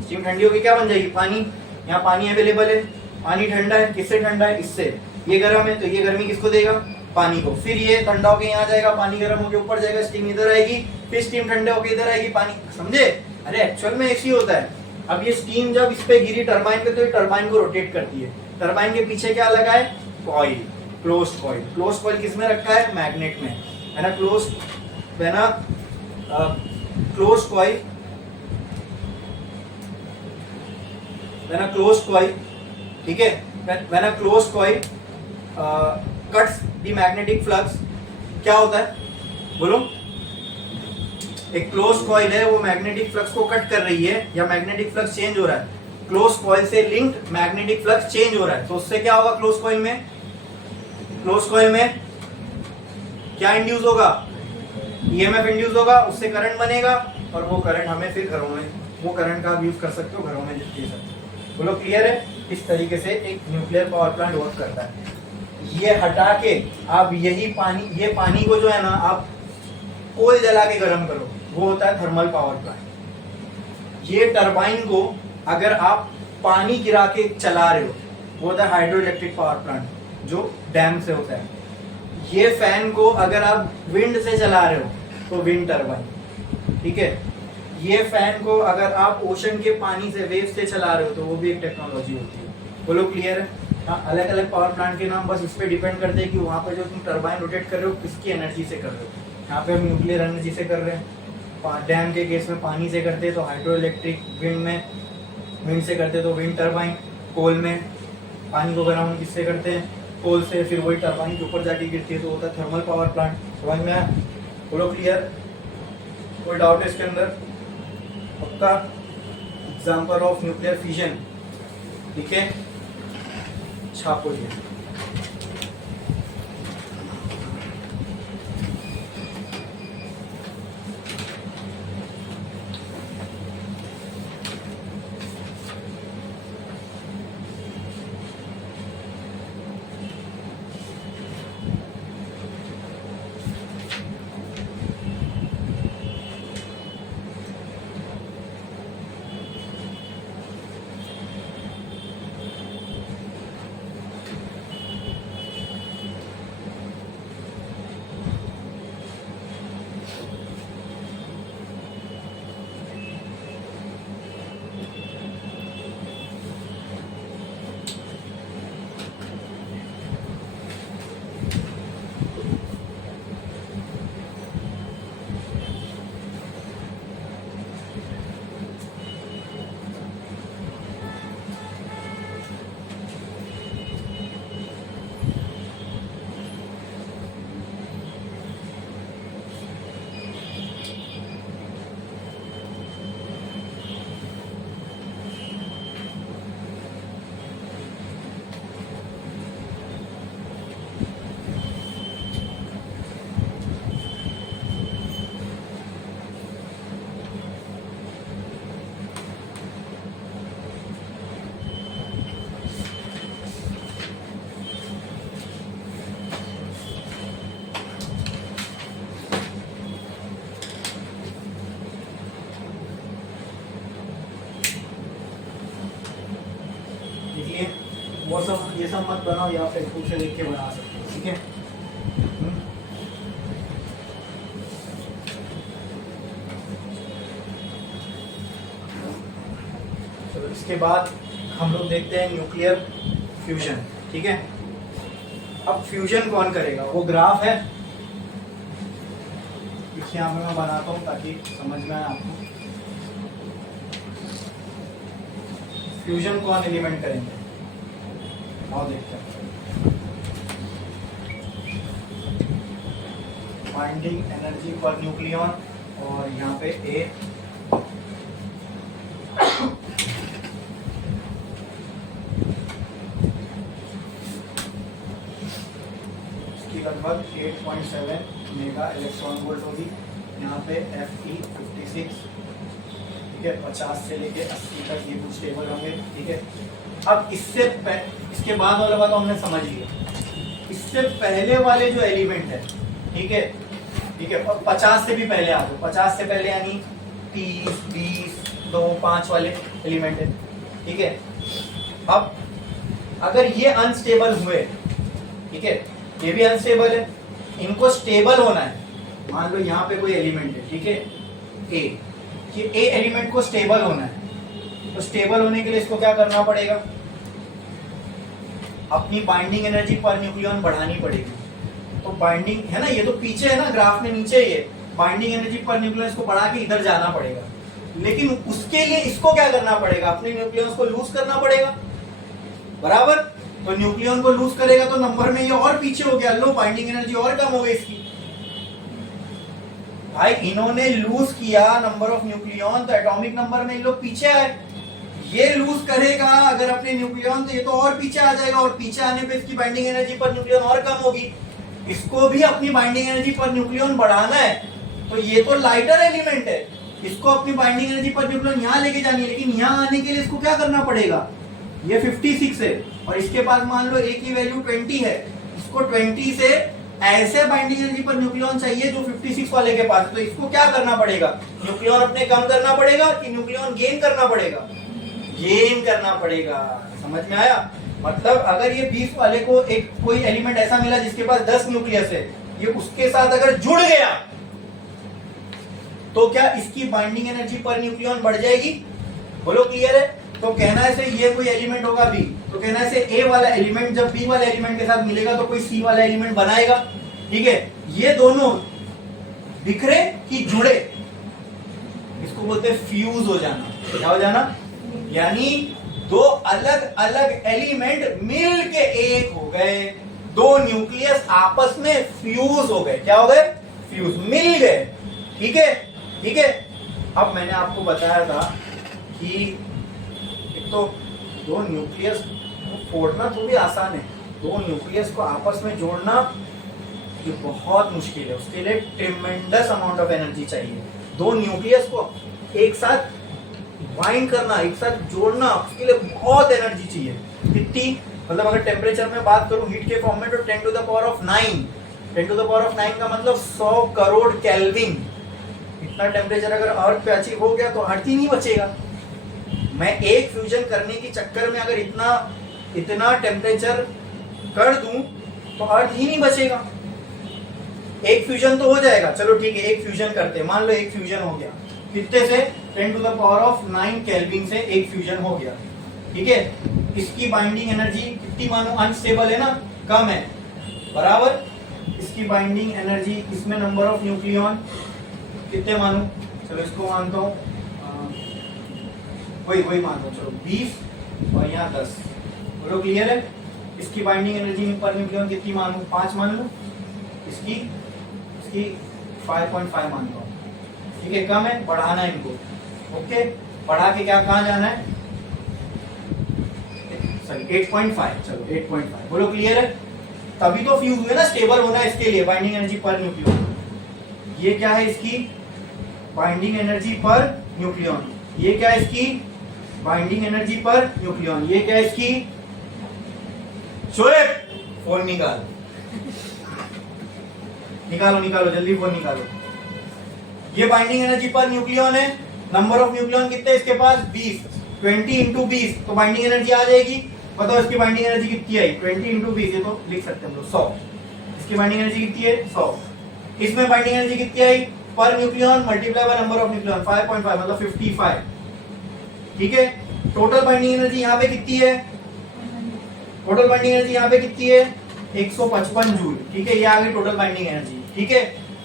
स्टीम ठंडी होगी, क्या बन जाएगी? पानी। यहाँ पानी अवेलेबल है, पानी ठंडा है, किससे ठंडा है? इससे। ये गर्म है, तो ये गर्मी किसको देगा? पानी को। फिर ये ठंडा होके यहाँ जाएगा, पानी गर्म होके ऊपर जाएगा, स्टीम इधर आएगी, फिर स्टीम ठंडे होके इधर आएगी, पानी। समझे? अरे एक्चुअल में ऐसी होता है। अब ये स्टीम जब इस पे गिरी टरबाइन पे, तो ये टरबाइन को रोटेट करती है। टरबाइन के पीछे क्या लगा है? Coil, closed coil. Closed coil किसमें रखा है? मैग्नेट में, है ना। क्लोज्ड है ना, closed coil, when a closed coil, ठीक है, when a closed coil cuts the magnetic flux, क्या होता है? बोलो। एक क्लोज कॉइल है, वो मैग्नेटिक फ्लक्स को कट कर रही है, या मैग्नेटिक फ्लक्स चेंज हो रहा है, क्लोज कॉइल से लिंक्ड मैग्नेटिक फ्लक्स चेंज हो रहा है, तो उससे क्या होगा? क्लोज कॉइल में, क्लोज कॉइल में क्या इंड्यूस होगा? ईएमएफ इंड्यूस होगा, उससे करंट बनेगा, और वो करंट हमें फिर घरों में, वो करंट का आप यूज कर सकते हो, घरों में दे सकते हो। बोलो क्लियर है? इस तरीके से एक न्यूक्लियर पावर प्लांट वर्क करता है। ये हटा के आप यही पानी, ये पानी को जो है ना, आप कोल जला के गर्म करो, वो होता है थर्मल पावर प्लांट। ये टरबाइन को अगर आप पानी गिरा के चला रहे हो, वो होता है हाइड्रो इलेक्ट्रिक पावर प्लांट, जो डैम से होता है। ये फैन को अगर आप विंड से चला रहे हो, तो विंड टरबाइन, ठीक है। ये फैन को अगर आप ओशन के पानी से, वेव से चला रहे हो, तो वो भी एक टेक्नोलॉजी होती है। बोलो क्लियर है? हाँ, अलग अलग पावर प्लांट के नाम बस इस पे डिपेंड करते हैं कि वहाँ पर जो तुम टरबाइन रोटेट कर रहे हो, किसकी एनर्जी से कर रहे हो। यहाँ पे हम न्यूक्लियर एनर्जी से कर रहे हैं, डैम के केस में पानी से करते हैं, तो हाइड्रो इलेक्ट्रिक, विंड में विंड से करते हैं तो विंड टरबाइन, कोल में पानी को गर्म किससे करते हैं? कोल से, फिर वही टरबाइन के ऊपर जाके गिरती है, तो होता है थर्मल पावर प्लांट। समझ में आया? बोलो क्लियर? कोई डाउट है इसके अंदर? पक्का? एग्जाम्पल ऑफ न्यूक्लियर फ्यूजन, ठीक है, छापो ये। इसलिए वो सब ये सब मत बनाओ, या फेसबुक से देख के बना सकते हो, ठीक है। तो इसके बाद हम लोग देखते हैं न्यूक्लियर फ्यूजन, ठीक है। अब फ्यूजन कौन करेगा, वो ग्राफ है, देखिए यहाँ पे मैं बनाता हूँ ताकि समझ में आए आपको। फ्यूजन कौन एलिमेंट करेंगे, आओ देखते हैं। बाइंडिंग एनर्जी पर न्यूक्लियन, और यहाँ पे ए, लगभग 8.7 मेगा इलेक्ट्रॉन वोल्ट होगी। यहाँ पे Fe 56, ठीक है, 50 से लेके 80 तक ये कुछ स्टेबल होंगे, ठीक है। अब इसके बाद वाला बात हमने समझ लिया। इससे पहले वाले जो एलिमेंट है, ठीक है, ठीक है, अब 50 से भी पहले आ जाओ, 50 से पहले यानी 30, 20, 2, 5 वाले एलिमेंट है, ठीक है। अब अगर ये अनस्टेबल हुए, ठीक है, ये भी अनस्टेबल है, इनको स्टेबल होना है। मान लो यहाँ पे कोई एलिमेंट है, ठीक है, ए, ये ए एलिमेंट को स्टेबल होना है। तो स्टेबल होने के लिए इसको क्या करना पड़ेगा, अपनी बाइंडिंग एनर्जी पर न्यूक्लियन बढ़ानी पड़ेगी। तो बाइंडिंग है ना, ये तो पीछे है ना ग्राफ में, नीचे ये बाइंडिंग एनर्जी पर न्यूक्लियन इसको बढ़ा के इधर जाना पड़ेगा। लेकिन उसके लिए इसको क्या करना पड़ेगा, अपने न्यूक्लियस को लूज करना पड़ेगा, बराबर। तो न्यूक्लियन को लूज करेगा तो नंबर में ये और पीछे हो गया, लो बाइंडिंग एनर्जी और कम हो गई इसकी। भाई इन्होंने लूज किया नंबर ऑफ न्यूक्लियन, तो एटॉमिक नंबर में इन लोग पीछे आए। ये लूज करेगा अगर अपने न्यूक्लियन, तो ये तो और पीछे आ जाएगा, और पीछे आने पे इसकी बाइंडिंग एनर्जी पर न्यूक्लियन और कम होगी। इसको भी अपनी बाइंडिंग एनर्जी पर न्यूक्लियन बढ़ाना है। तो ये तो लाइटर एलिमेंट है, इसको अपनी बाइंडिंग एनर्जी पर न्यूक्लियन यहाँ लेके जानी है, लेकिन यहाँ आने के लिए इसको क्या करना पड़ेगा, ये 56 है और इसके पास मान लो ए की वैल्यू 20 है, इसको 20 से ऐसे बाइंडिंग एनर्जी पर न्यूक्लियन चाहिए जो 56 वाले के पास है। तो इसको क्या करना पड़ेगा, न्यूक्लियन अपने कम करना पड़ेगा कि न्यूक्लियन गेन करना पड़ेगा, गेन करना पड़ेगा। समझ में आया, मतलब अगर ये 20 वाले को एक कोई एलिमेंट ऐसा मिला जिसके पास 10 न्यूक्लियस है, ये उसके साथ अगर जुड़ गया तो क्या इसकी बाइंडिंग एनर्जी पर न्यूक्लियन बढ़ जाएगी, बोलो क्लियर है। तो कहना है से ये कोई एलिमेंट होगा बी, तो कहना है से ए वाला एलिमेंट जब बी वाले एलिमेंट के साथ मिलेगा तो कोई सी वाला एलिमेंट बनाएगा, ठीक है। ये दोनों बिखरे कि जुड़े, इसको बोलते हैं फ्यूज हो जाना। क्या हो जाना, यानी दो अलग अलग एलिमेंट मिल के एक हो गए, दो न्यूक्लियस आपस में फ्यूज हो गए। क्या हो गए, फ्यूज, मिल गए, ठीक है, ठीक है। अब मैंने आपको बताया था कि तो दो न्यूक्लियस को फोड़ना तो भी आसान है, दो न्यूक्लियस को आपस में जोड़ना ये बहुत मुश्किल है। उसके लिए ट्रिमेंडस अमाउंट ऑफ एनर्जी चाहिए। दो न्यूक्लियस को एक साथ बाइंड करना, एक साथ जोड़ना, उसके लिए बहुत एनर्जी चाहिए। कितनी, मतलब अगर टेम्परेचर में बात करूं हीट के फॉर्म में, तो 10 to the power of 9, 10 to the power of 9 का मतलब 100 करोड़ केल्विन। इतना टेम्परेचर अगर अर्थ पे अचीव हो गया तो अर्थ ही नहीं बचेगा। मैं एक फ्यूजन करने के चक्कर में अगर इतना टेम्परेचर कर दूं तो अर्थ ही नहीं बचेगा। एक फ्यूजन तो हो जाएगा, चलो ठीक है, एक फ्यूजन करते हैं। मान लो एक फ्यूजन हो गया, कितने से, 10 to the power of 9 kelvin से एक फ्यूजन हो गया, ठीक है। इसकी बाइंडिंग एनर्जी कितनी मानो, अनस्टेबल है ना, कम है, बराबर। इसकी बाइंडिंग एनर्जी, इसमें नंबर ऑफ न्यूक्लियन कितने मानो, चलो इसको मानता हूँ, वही मानता हूँ, चलो 20 और यहाँ 10, बोलो क्लियर है। इसकी बाइंडिंग एनर्जी पर न्यूक्लियन कितनी मानू, 5 मान लो, इसकी 5.5 मानता हूँ, ठीक है, कम है, बढ़ाना है इनको, ओके। बढ़ा के क्या कहाँ जाना है, सॉरी 8.5, चलो 8.5, बोलो क्लियर है। तभी तो फ्यूज हुए ना, स्टेबल होना है इसके लिए बाइंडिंग एनर्जी पर न्यूक्लियन। ये क्या है, इसकी बाइंडिंग एनर्जी पर न्यूक्लियन, ये क्या है, इसकी बाइंडिंग एनर्जी पर न्यूक्लियन, ये क्या है, इसकी, शोएब फोन निकाल, निकालो जल्दी फोन निकालो। ये बाइंडिंग एनर्जी पर न्यूक्लियन है, नंबर ऑफ न्यूक्लियन कितने इसके पास, 20, 20 into 20, तो बाइंडिंग एनर्जी आ जाएगी बताओ इसकी बाइंडिंग एनर्जी कितनी आई? 20 इंटू 20, ये तो लिख सकते हैं हम लोग 100। इसकी बाइंडिंग एनर्जी कितनी है? 100। इसमें बाइंडिंग एनर्जी कितनी आई? Per nucleon multiply by number of nucleon 5.5 मतलब 55। ठीक है, टोटल बाइंडिंग एनर्जी यहाँ पे कितनी है? टोटल बाइंडिंग एनर्जी यहाँ पे कितनी है? 155 जूल। ठीक है, ये आ गई टोटल बाइंडिंग एनर्जी। ठीक है,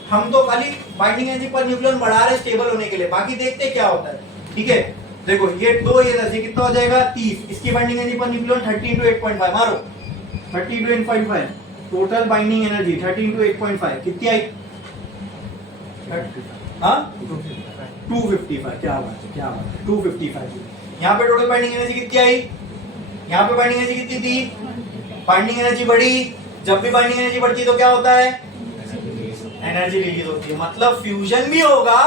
हम तो खाली बाइंडिंग एनर्जी पर न्यूक्लियन बढ़ा रहे हैं स्टेबल होने के लिए, बाकी देखते हैं क्या होता है। ठीक है, देखो ये 2 ये 10, ये कितना हो जाएगा? 30। इसकी binding energy per nucleon 30 into 8.5 मारो, 30 into 8.5। Total binding energy 30 into 8.5 कितनी आई? हाँ 255। क्या बात है, क्या बात है, 255। यहाँ पे टोटल बाइंडिंग एनर्जी कितनी आई? यहाँ पे बाइंडिंग एनर्जी कितनी थी? बाइंडिंग एनर्जी बढ़ी। जब भी बाइंडिंग एनर्जी बढ़ती है तो क्या होता है? एनर्जी रिलीज होती है। मतलब फ्यूजन भी होगा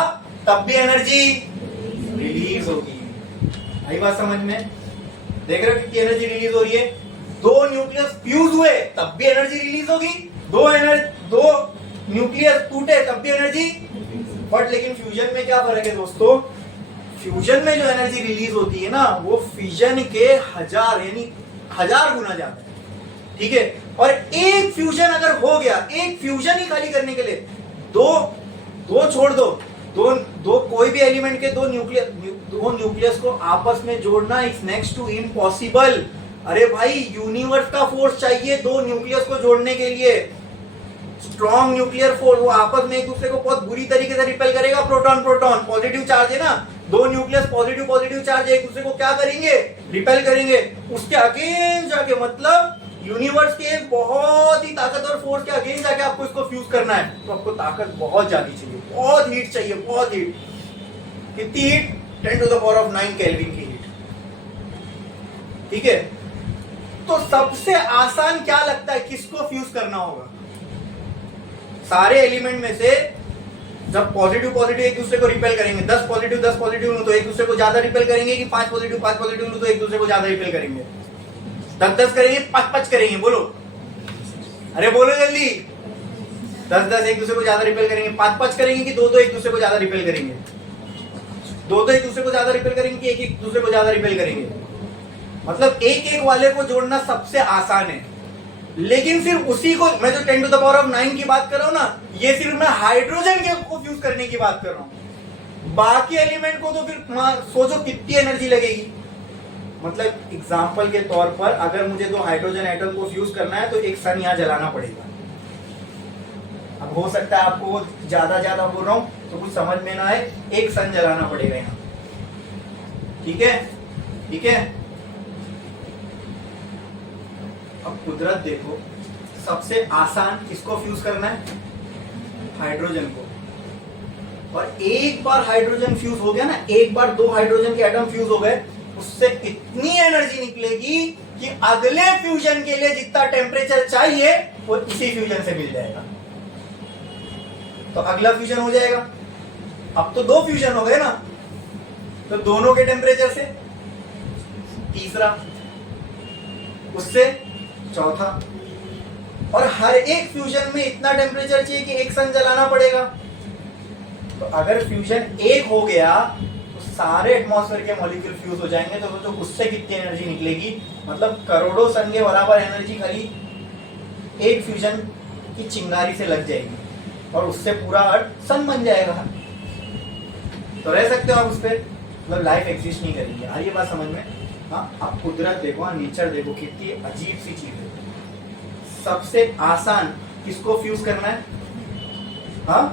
तब भी एनर्जी रिलीज होगी। आई बात समझ में? देख रहे हो कितनी एनर्जी रिलीज हो रही है? 2 न्यूक्लियस फ्यूज हुए तब भी एनर्जी रिलीज होगी, 2 न्यूक्लियस टूटे तब भी एनर्जी। बट लेकिन फ्यूजन में क्या फर्क है दोस्तों? फ्यूजन में जो एनर्जी रिलीज होती है ना, वो फिजन के 1000 यानी 1000 गुना ज्यादा है। ठीक है, और एक फ्यूजन अगर हो गया, एक फ्यूजन ही खाली करने के लिए दो छोड़ दो कोई भी एलिमेंट के दो न्यूक्लियस को आपस में जोड़ना इज नेक्स्ट टू इम्पॉसिबल। अरे भाई, यूनिवर्स का फोर्स चाहिए 2 न्यूक्लियस को जोड़ने के लिए, स्ट्रॉन्ग न्यूक्लियर फोर्स। वो आपस में एक दूसरे को बहुत बुरी तरीके से रिपेल करेगा। प्रोटॉन प्रोटॉन पॉजिटिव चार्ज है ना, 2 न्यूक्लियस पॉजिटिव चार्ज एक दूसरे को क्या करेंगे? रिपेल करेंगे। उसके अगेंस्ट जाके, मतलब यूनिवर्स के एक बहुत ही ताकतवर फोर्स के अगेंस्ट जाके आपको इसको फ्यूज करना है, तो आपको ताकत बहुत ज्यादा चाहिए, बहुत हीट चाहिए, बहुत हीट। कितनी हीट? 10⁻⁹ केल्विन की हीट। ठीक है, तो सबसे आसान क्या लगता है किसको फ्यूज करना होगा? सारे एलिमेंट में से जब पॉजिटिव एक दूसरे को रिपेल करेंगे, 10 पॉजिटिव तो एक दूसरे को ज्यादा रिपेल करेंगे, कि 5 पॉजिटिव तो एक दूसरे को ज्यादा रिपेल करेंगे? 10 करेंगे, 5 करेंगे? बोलो, अरे बोलो जल्दी। 10 एक दूसरे को ज्यादा रिपेल करेंगे, 5 करेंगे, कि 2 एक दूसरे को ज्यादा रिपेल करेंगे? 2 एक दूसरे को ज्यादा रिपेल करेंगे, कि एक दूसरे को ज्यादा रिपेल करेंगे? मतलब एक वाले को जोड़ना सबसे आसान है। लेकिन सिर्फ उसी को, मैं जो 10⁻⁹ की बात कर रहा हूं ना, ये सिर्फ मैं हाइड्रोजन के को फ्यूज करने की बात कर रहा हूं। बाकी एलिमेंट को तो फिर सोचो कितनी एनर्जी लगेगी। मतलब एग्जांपल के तौर पर अगर मुझे 2 हाइड्रोजन एटम को फ्यूज करना है तो एक सन यहां जलाना पड़ेगा। अब हो सकता है आपको ज्यादा बोल रहा हूं तो कुछ समझ में ना आए, एक सन जलाना पड़ेगा यहां। ठीक है, ठीक है। अब कुदरत देखो, सबसे आसान किसको फ्यूज करना है? हाइड्रोजन को। और एक बार हाइड्रोजन फ्यूज हो गया ना, एक बार 2 हाइड्रोजन के एटम फ्यूज हो गए, उससे इतनी एनर्जी निकलेगी कि अगले फ्यूजन के लिए जितना टेम्परेचर चाहिए वो इसी फ्यूजन से मिल जाएगा। तो अगला फ्यूजन हो जाएगा। अब तो 2 फ्यूजन हो गए ना, तो दोनों के टेम्परेचर से तीसरा, उससे चौथा, और हर एक फ्यूजन में इतना टेम्परेचर चाहिए कि एक सन जलाना पड़ेगा। तो अगर फ्यूजन 1 हो गया तो सारे एटमॉस्फेयर के मॉलिक्यूल फ्यूज हो जाएंगे। तो उससे कितनी एनर्जी निकलेगी? मतलब करोड़ों सन के बराबर एनर्जी खाली एक फ्यूजन की चिंगारी से लग जाएगी, और उससे पूरा अर्थ सन बन जाएगा। तो रह सकते हो आप उस पर, मतलब लाइफ एग्जिस्ट नहीं करेगी। आ ये बात समझ में? हाँ, आप कुदरत देखो, नेचर देखो, कितनी अजीब सी चीज है। सबसे आसान किसको फ्यूज करना है? हाँ,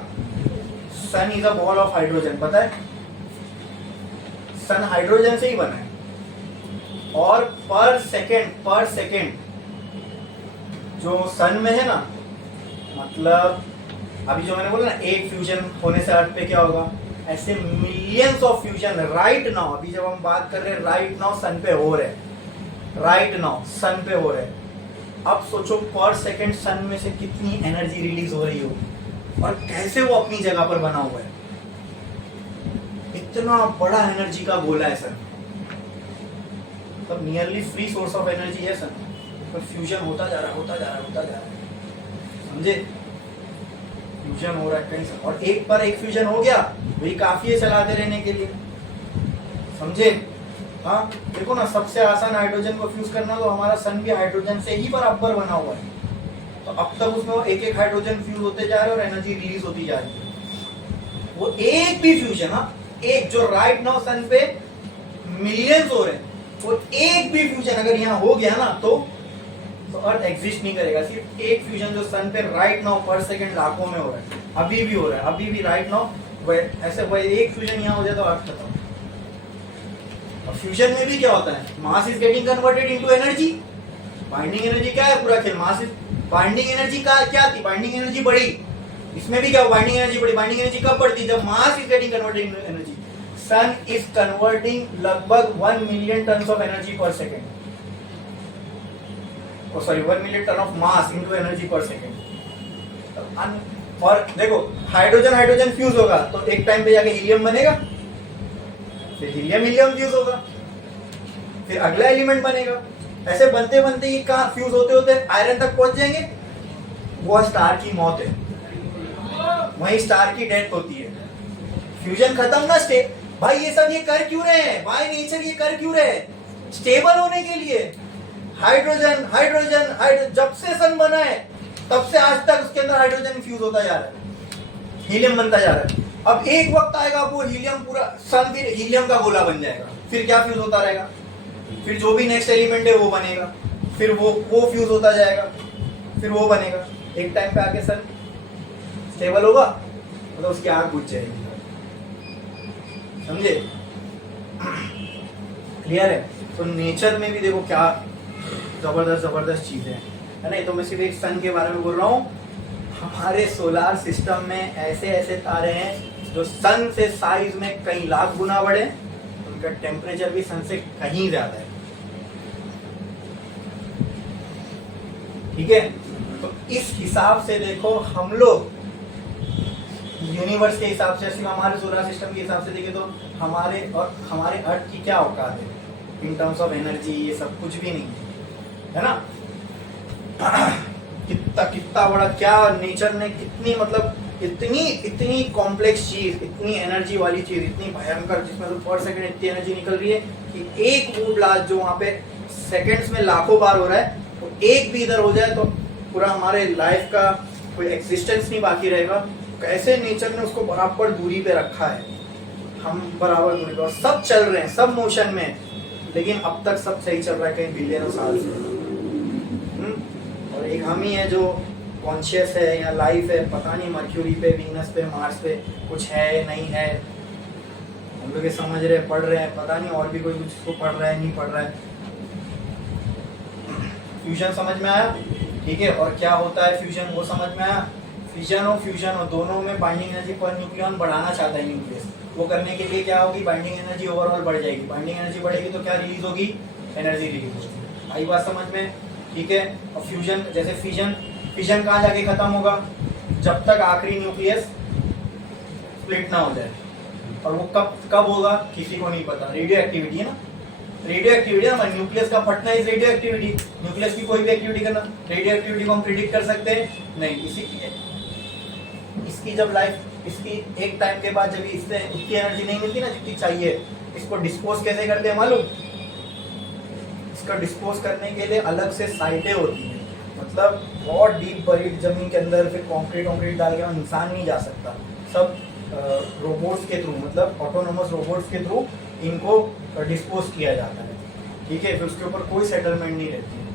sun is a ball of hydrogen. पता है, सन हाइड्रोजन से ही बना है। और पर सेकेंड जो सन में है ना, मतलब अभी जो मैंने बोला ना, एक फ्यूजन होने से अर्थ पे क्या होगा, ऐसे millions of fusion right now, अभी जब हम बात कर रहे हैं राइट नाउ सन पे हो रहे हैं, राइट नाउ सन पे हो रहे हैं। अब सोचो पर सेकंड सन में से कितनी एनर्जी रिलीज हो रही हो और कैसे वो अपनी जगह पर बना हुआ है। इतना बड़ा एनर्जी का गोला है सन, मतलब nearly free source of energy है सन, पर फ्यूजन होता जा रहा है, समझे? फ्यूजन हो रहा है कहीं से, और एक पर एक फ्यूजन हो गया वही काफी है चलाते रहने के लिए, समझे? हाँ देखो ना, सबसे आसान हाइड्रोजन को फ्यूज करना, तो हमारा सन भी हाइड्रोजन से ही बराबर बना हुआ है। तो अब तक उसमें एक एक हाइड्रोजन फ्यूज होते जा रहे हैं और एनर्जी रिलीज होती जा रही है। वो एक भी फ्यूजन, हाँ एक, जो राइट नाउ सन पे मिलियंस हो रहे हैं, वो एक भी फ्यूजन अगर यहाँ हो गया ना तो अर्थ एग्जिस्ट नहीं करेगा। सिर्फ एक फ्यूजन जो सन पे राइट नाउ पर सेकंड लाखों में हो रहा है, अभी भी हो रहा है, अभी भी राइट नाउ ऐसे एक फ्यूजन यहाँ हो जाए तो अर्थ खत्म। और फ्यूजन में भी क्या होता है, मास is getting converted into energy. Binding energy क्या है, पूरा खेल मास इज, बाइंडिंग एनर्जी का क्या थी, बाइंडिंग एनर्जी बढ़ी। इसमें भी क्या, बाइंडिंग एनर्जी बढ़ी। बाइंडिंग एनर्जी कब बढ़ती, जब mass is getting converted into energy. Sun is converting लगभग 1 million ton of energy per second, sorry 1 million ton of mass into energy per second. और देखो हाइड्रोजन हाइड्रोजन फ्यूज होगा तो एक टाइम पे जाके हीलियम बनेगा, फिर हीलियम हीलियम फ्यूज होगा, फिर अगला एलिमेंट बनेगा। ऐसे बनते बनते ये कहाँ फ्यूज होते होते आयरन तक पहुंच जाएंगे। वो स्टार की मौत है, वही स्टार की डेथ होती है। फ्यूजन खत्म ना, भाई ये सब ये कर क्यों रहे हैं, बाय नेचर ये कर क्यों रहे हैं, स्टेबल होने के लिए। हाइड्रोजन हाइड्रोजन हाइड्रोजन, जब से सन बना है तब से आज तक उसके अंदर हाइड्रोजन फ्यूज होता जा रहा है, हीलियम बनता जा रहा है। अब एक वक्त आएगा वो हीलियम पूरा, सन फिर हीलियम का गोला बन जाएगा, फिर क्या फ्यूज होता रहेगा, फिर जो भी नेक्स्ट एलिमेंट है वो बनेगा, फिर वो फ्यूज होता जाएगा, फिर वो बनेगा। एक टाइम पे आके सन स्टेबल होगा मतलब उसकी आग बुझ जाएगी, समझे? क्लियर है? तो नेचर में भी देखो क्या जबरदस्त जबरदस्त चीजें हैं, है ना। तो मैं सिर्फ एक सन के बारे में बोल रहा हूँ। हमारे सोलार सिस्टम में ऐसे ऐसे तारे हैं जो सन से साइज में कई लाख गुना बड़े, उनका टेम्परेचर भी सन से कहीं ज्यादा है, ठीक है। तो इस हिसाब से देखो हम लोग यूनिवर्स के हिसाब से, सिर्फ हमारे सोलर सिस्टम के हिसाब से देखें तो हमारे और हमारे अर्थ की क्या औकात है इन टर्म्स ऑफ एनर्जी, ये सब कुछ भी नहीं है ना। कितना कितना बड़ा, क्या नेचर ने कितनी, मतलब इतनी इतनी कॉम्प्लेक्स चीज, इतनी एनर्जी वाली चीज, इतनी भयंकर, जिसमें तो पर सेकंड इतनी एनर्जी निकल रही है कि एक बूंद ब्लास्ट जो वहां पे सेकंड्स में लाखों बार हो रहा है, तो एक भी इधर हो जाए तो पूरा हमारे लाइफ का कोई एक्सिस्टेंस नहीं बाकी रहेगा। कैसे नेचर ने उसको बराबर दूरी पे रखा है, हम बराबर दूरी पे, और सब चल रहे हैं, सब मोशन में, लेकिन अब तक सब सही चल रहा है कई बिलियनों साल से। और एक हम ही है जो कॉन्शियस है या लाइफ है, पता नहीं मर्क्यूरी पे, वीनस पे, मार्स पे कुछ है नहीं है, हम लोग ये समझ रहे, पढ़ रहे हैं, पता नहीं और भी कोई कुछ को पढ़ रहा है नहीं पढ़ रहा है। फ्यूजन समझ में आया, ठीक है। और क्या होता है फ्यूजन, वो समझ में आया। फिजन और फ्यूजन और दोनों में बाइंडिंग एनर्जी पर न्यूक्लियन बढ़ाना चाहता है न्यूक्लियस। वो करने के लिए क्या होगी, बाइंडिंग एनर्जी ओवरऑल बढ़ जाएगी। बाइंडिंग एनर्जी बढ़ेगी तो क्या रिलीज होगी, एनर्जी रिलीज होगी। आई बात समझ में, ठीक है। और फ्यूजन, जैसे फिजन कहाँ जाके खत्म होगा, जब तक आखिरी न्यूक्लियस स्प्लिट ना हो जाए। और वो कब होगा किसी को नहीं पता। रेडियो एक्टिविटी है ना, रेडियो एक्टिविटी ना, न्यूक्लियस का फटना इज रेडियो एक्टिविटी। न्यूक्लियस की कोई भी एक्टिविटी करना, रेडियो एक्टिविटी को हम प्रिडिक्ट कर सकते हैं नहीं। इसकी जब लाइफ, इसकी एक टाइम के बाद जब इससे उतनी एनर्जी नहीं मिलती ना जितनी चाहिए, इसको डिस्पोज कैसे करते हैं मालूम? इसका डिस्पोज करने के लिए अलग से साइटें होती हैं, मतलब बहुत डीप बरीड जमीन के अंदर, फिर कंक्रीट डाल के इंसान नहीं जा सकता। सब रोबोट्स के थ्रू, मतलब ऑटोनोमस रोबोट्स के थ्रू इनको डिस्पोज किया जाता है, ठीक है। फिर उसके ऊपर कोई सेटलमेंट नहीं रहती है,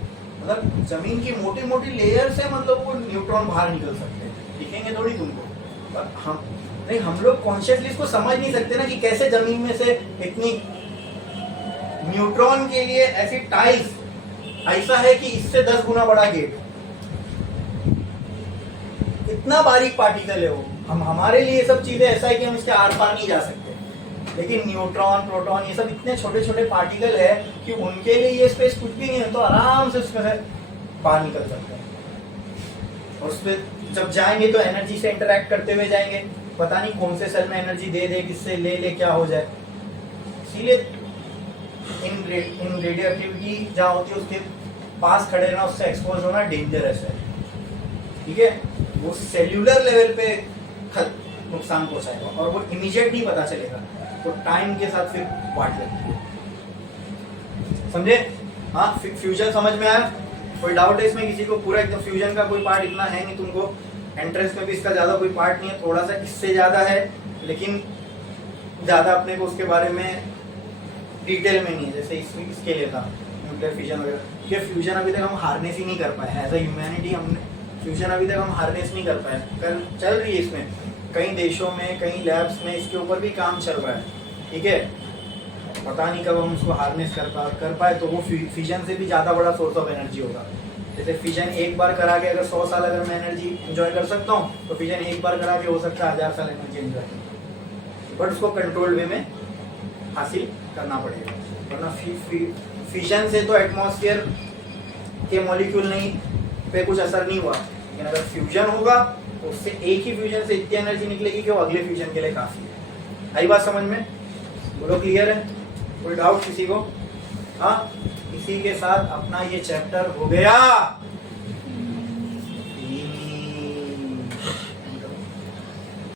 मतलब जमीन की मोटी मोटी लेयर से मतलब वो न्यूट्रॉन बाहर निकल सकते हैं, दिखेंगे थोड़ी तुमको, पर हम लोग कॉन्शियसली इसको समझ नहीं सकते ना कि कैसे जमीन में से इतनी न्यूट्रॉन के लिए ऐसी टाइल्स, ऐसा है कि इससे 10 गुना बड़ा गेट, इतना बारीक पार्टिकल है वो। हम हमारे लिए ये सब चीजें ऐसा है कि हम इसके आर पार नहीं जा सकते, लेकिन न्यूट्रॉन, प्रोटॉन, ये सब इतने छोटे छोटे पार्टिकल है कि उनके लिए ये स्पेस कुछ भी नहीं है, तो आराम से उसमें से बाहर निकल सकते हैं। और उसमें जब जाएंगे तो एनर्जी से इंटरेक्ट करते हुए जाएंगे, पता नहीं कौन से सेल में एनर्जी दे दे, किससे ले ले, क्या हो जाए। इसीलिए इन रेडियो एक्टिविटी जहाँ होती है उसके पास खड़े रहना, उससे एक्सपोज होना डेंजरस है, ठीक है। वो सेल्यूलर लेवल पे नुकसान पहुंचाएगा और वो इमीडिएट नहीं पता चलेगा, तो टाइम के साथ फिर बांट लेते हैं। समझे? हाँ, फ्यूजन समझ में आया? कोई डाउट है इसमें किसी को? पूरा एकदम फ्यूजन का कोई पार्ट इतना है नहीं तुमको, एंट्रेंस में भी इसका ज्यादा कोई पार्ट नहीं है, थोड़ा सा इससे ज्यादा है, लेकिन ज्यादा अपने को उसके बारे में डिटेल में नहीं है, जैसे इसके लिए था न्यूक्लियर फ्यूजन वगैरह। ये फ्यूजन अभी तक हम हार्नेस ही नहीं कर पाए एज अ ह्यूमैनिटी, हमने फ्यूजन अभी तक हम हार्नेस नहीं कर पाए। चल रही है इसमें कई देशों में, कई लैब्स में इसके ऊपर भी काम चल रहा है, ठीक है। पता नहीं कब हम उसको हार्नेस कर पाए तो वो फ्यूजन से भी ज़्यादा बड़ा सोर्स ऑफ एनर्जी होगा। जैसे फ्यूजन एक बार करा के अगर 100 साल अगर मैं एनर्जी एंजॉय कर सकता हूँ, तो फ्यूजन एक बार करा के हो सकता है 1000 साल एनर्जी एंजॉय कर, बट उसको कंट्रोल वे में हासिल करना पड़ेगा। वरना फ्यूजन से तो एटमॉस्फेयर के मॉलिक्यूल नहीं पे कुछ असर नहीं हुआ, लेकिन अगर फ्यूजन होगा तो उससे एक ही फ्यूजन से इतनी एनर्जी निकलेगी कि वो अगले फ्यूजन के लिए काफी है। आई बात समझ में? बोलो क्लियर है? कोई डाउट किसी को? हाँ, इसी के साथ अपना ये चैप्टर हो गया।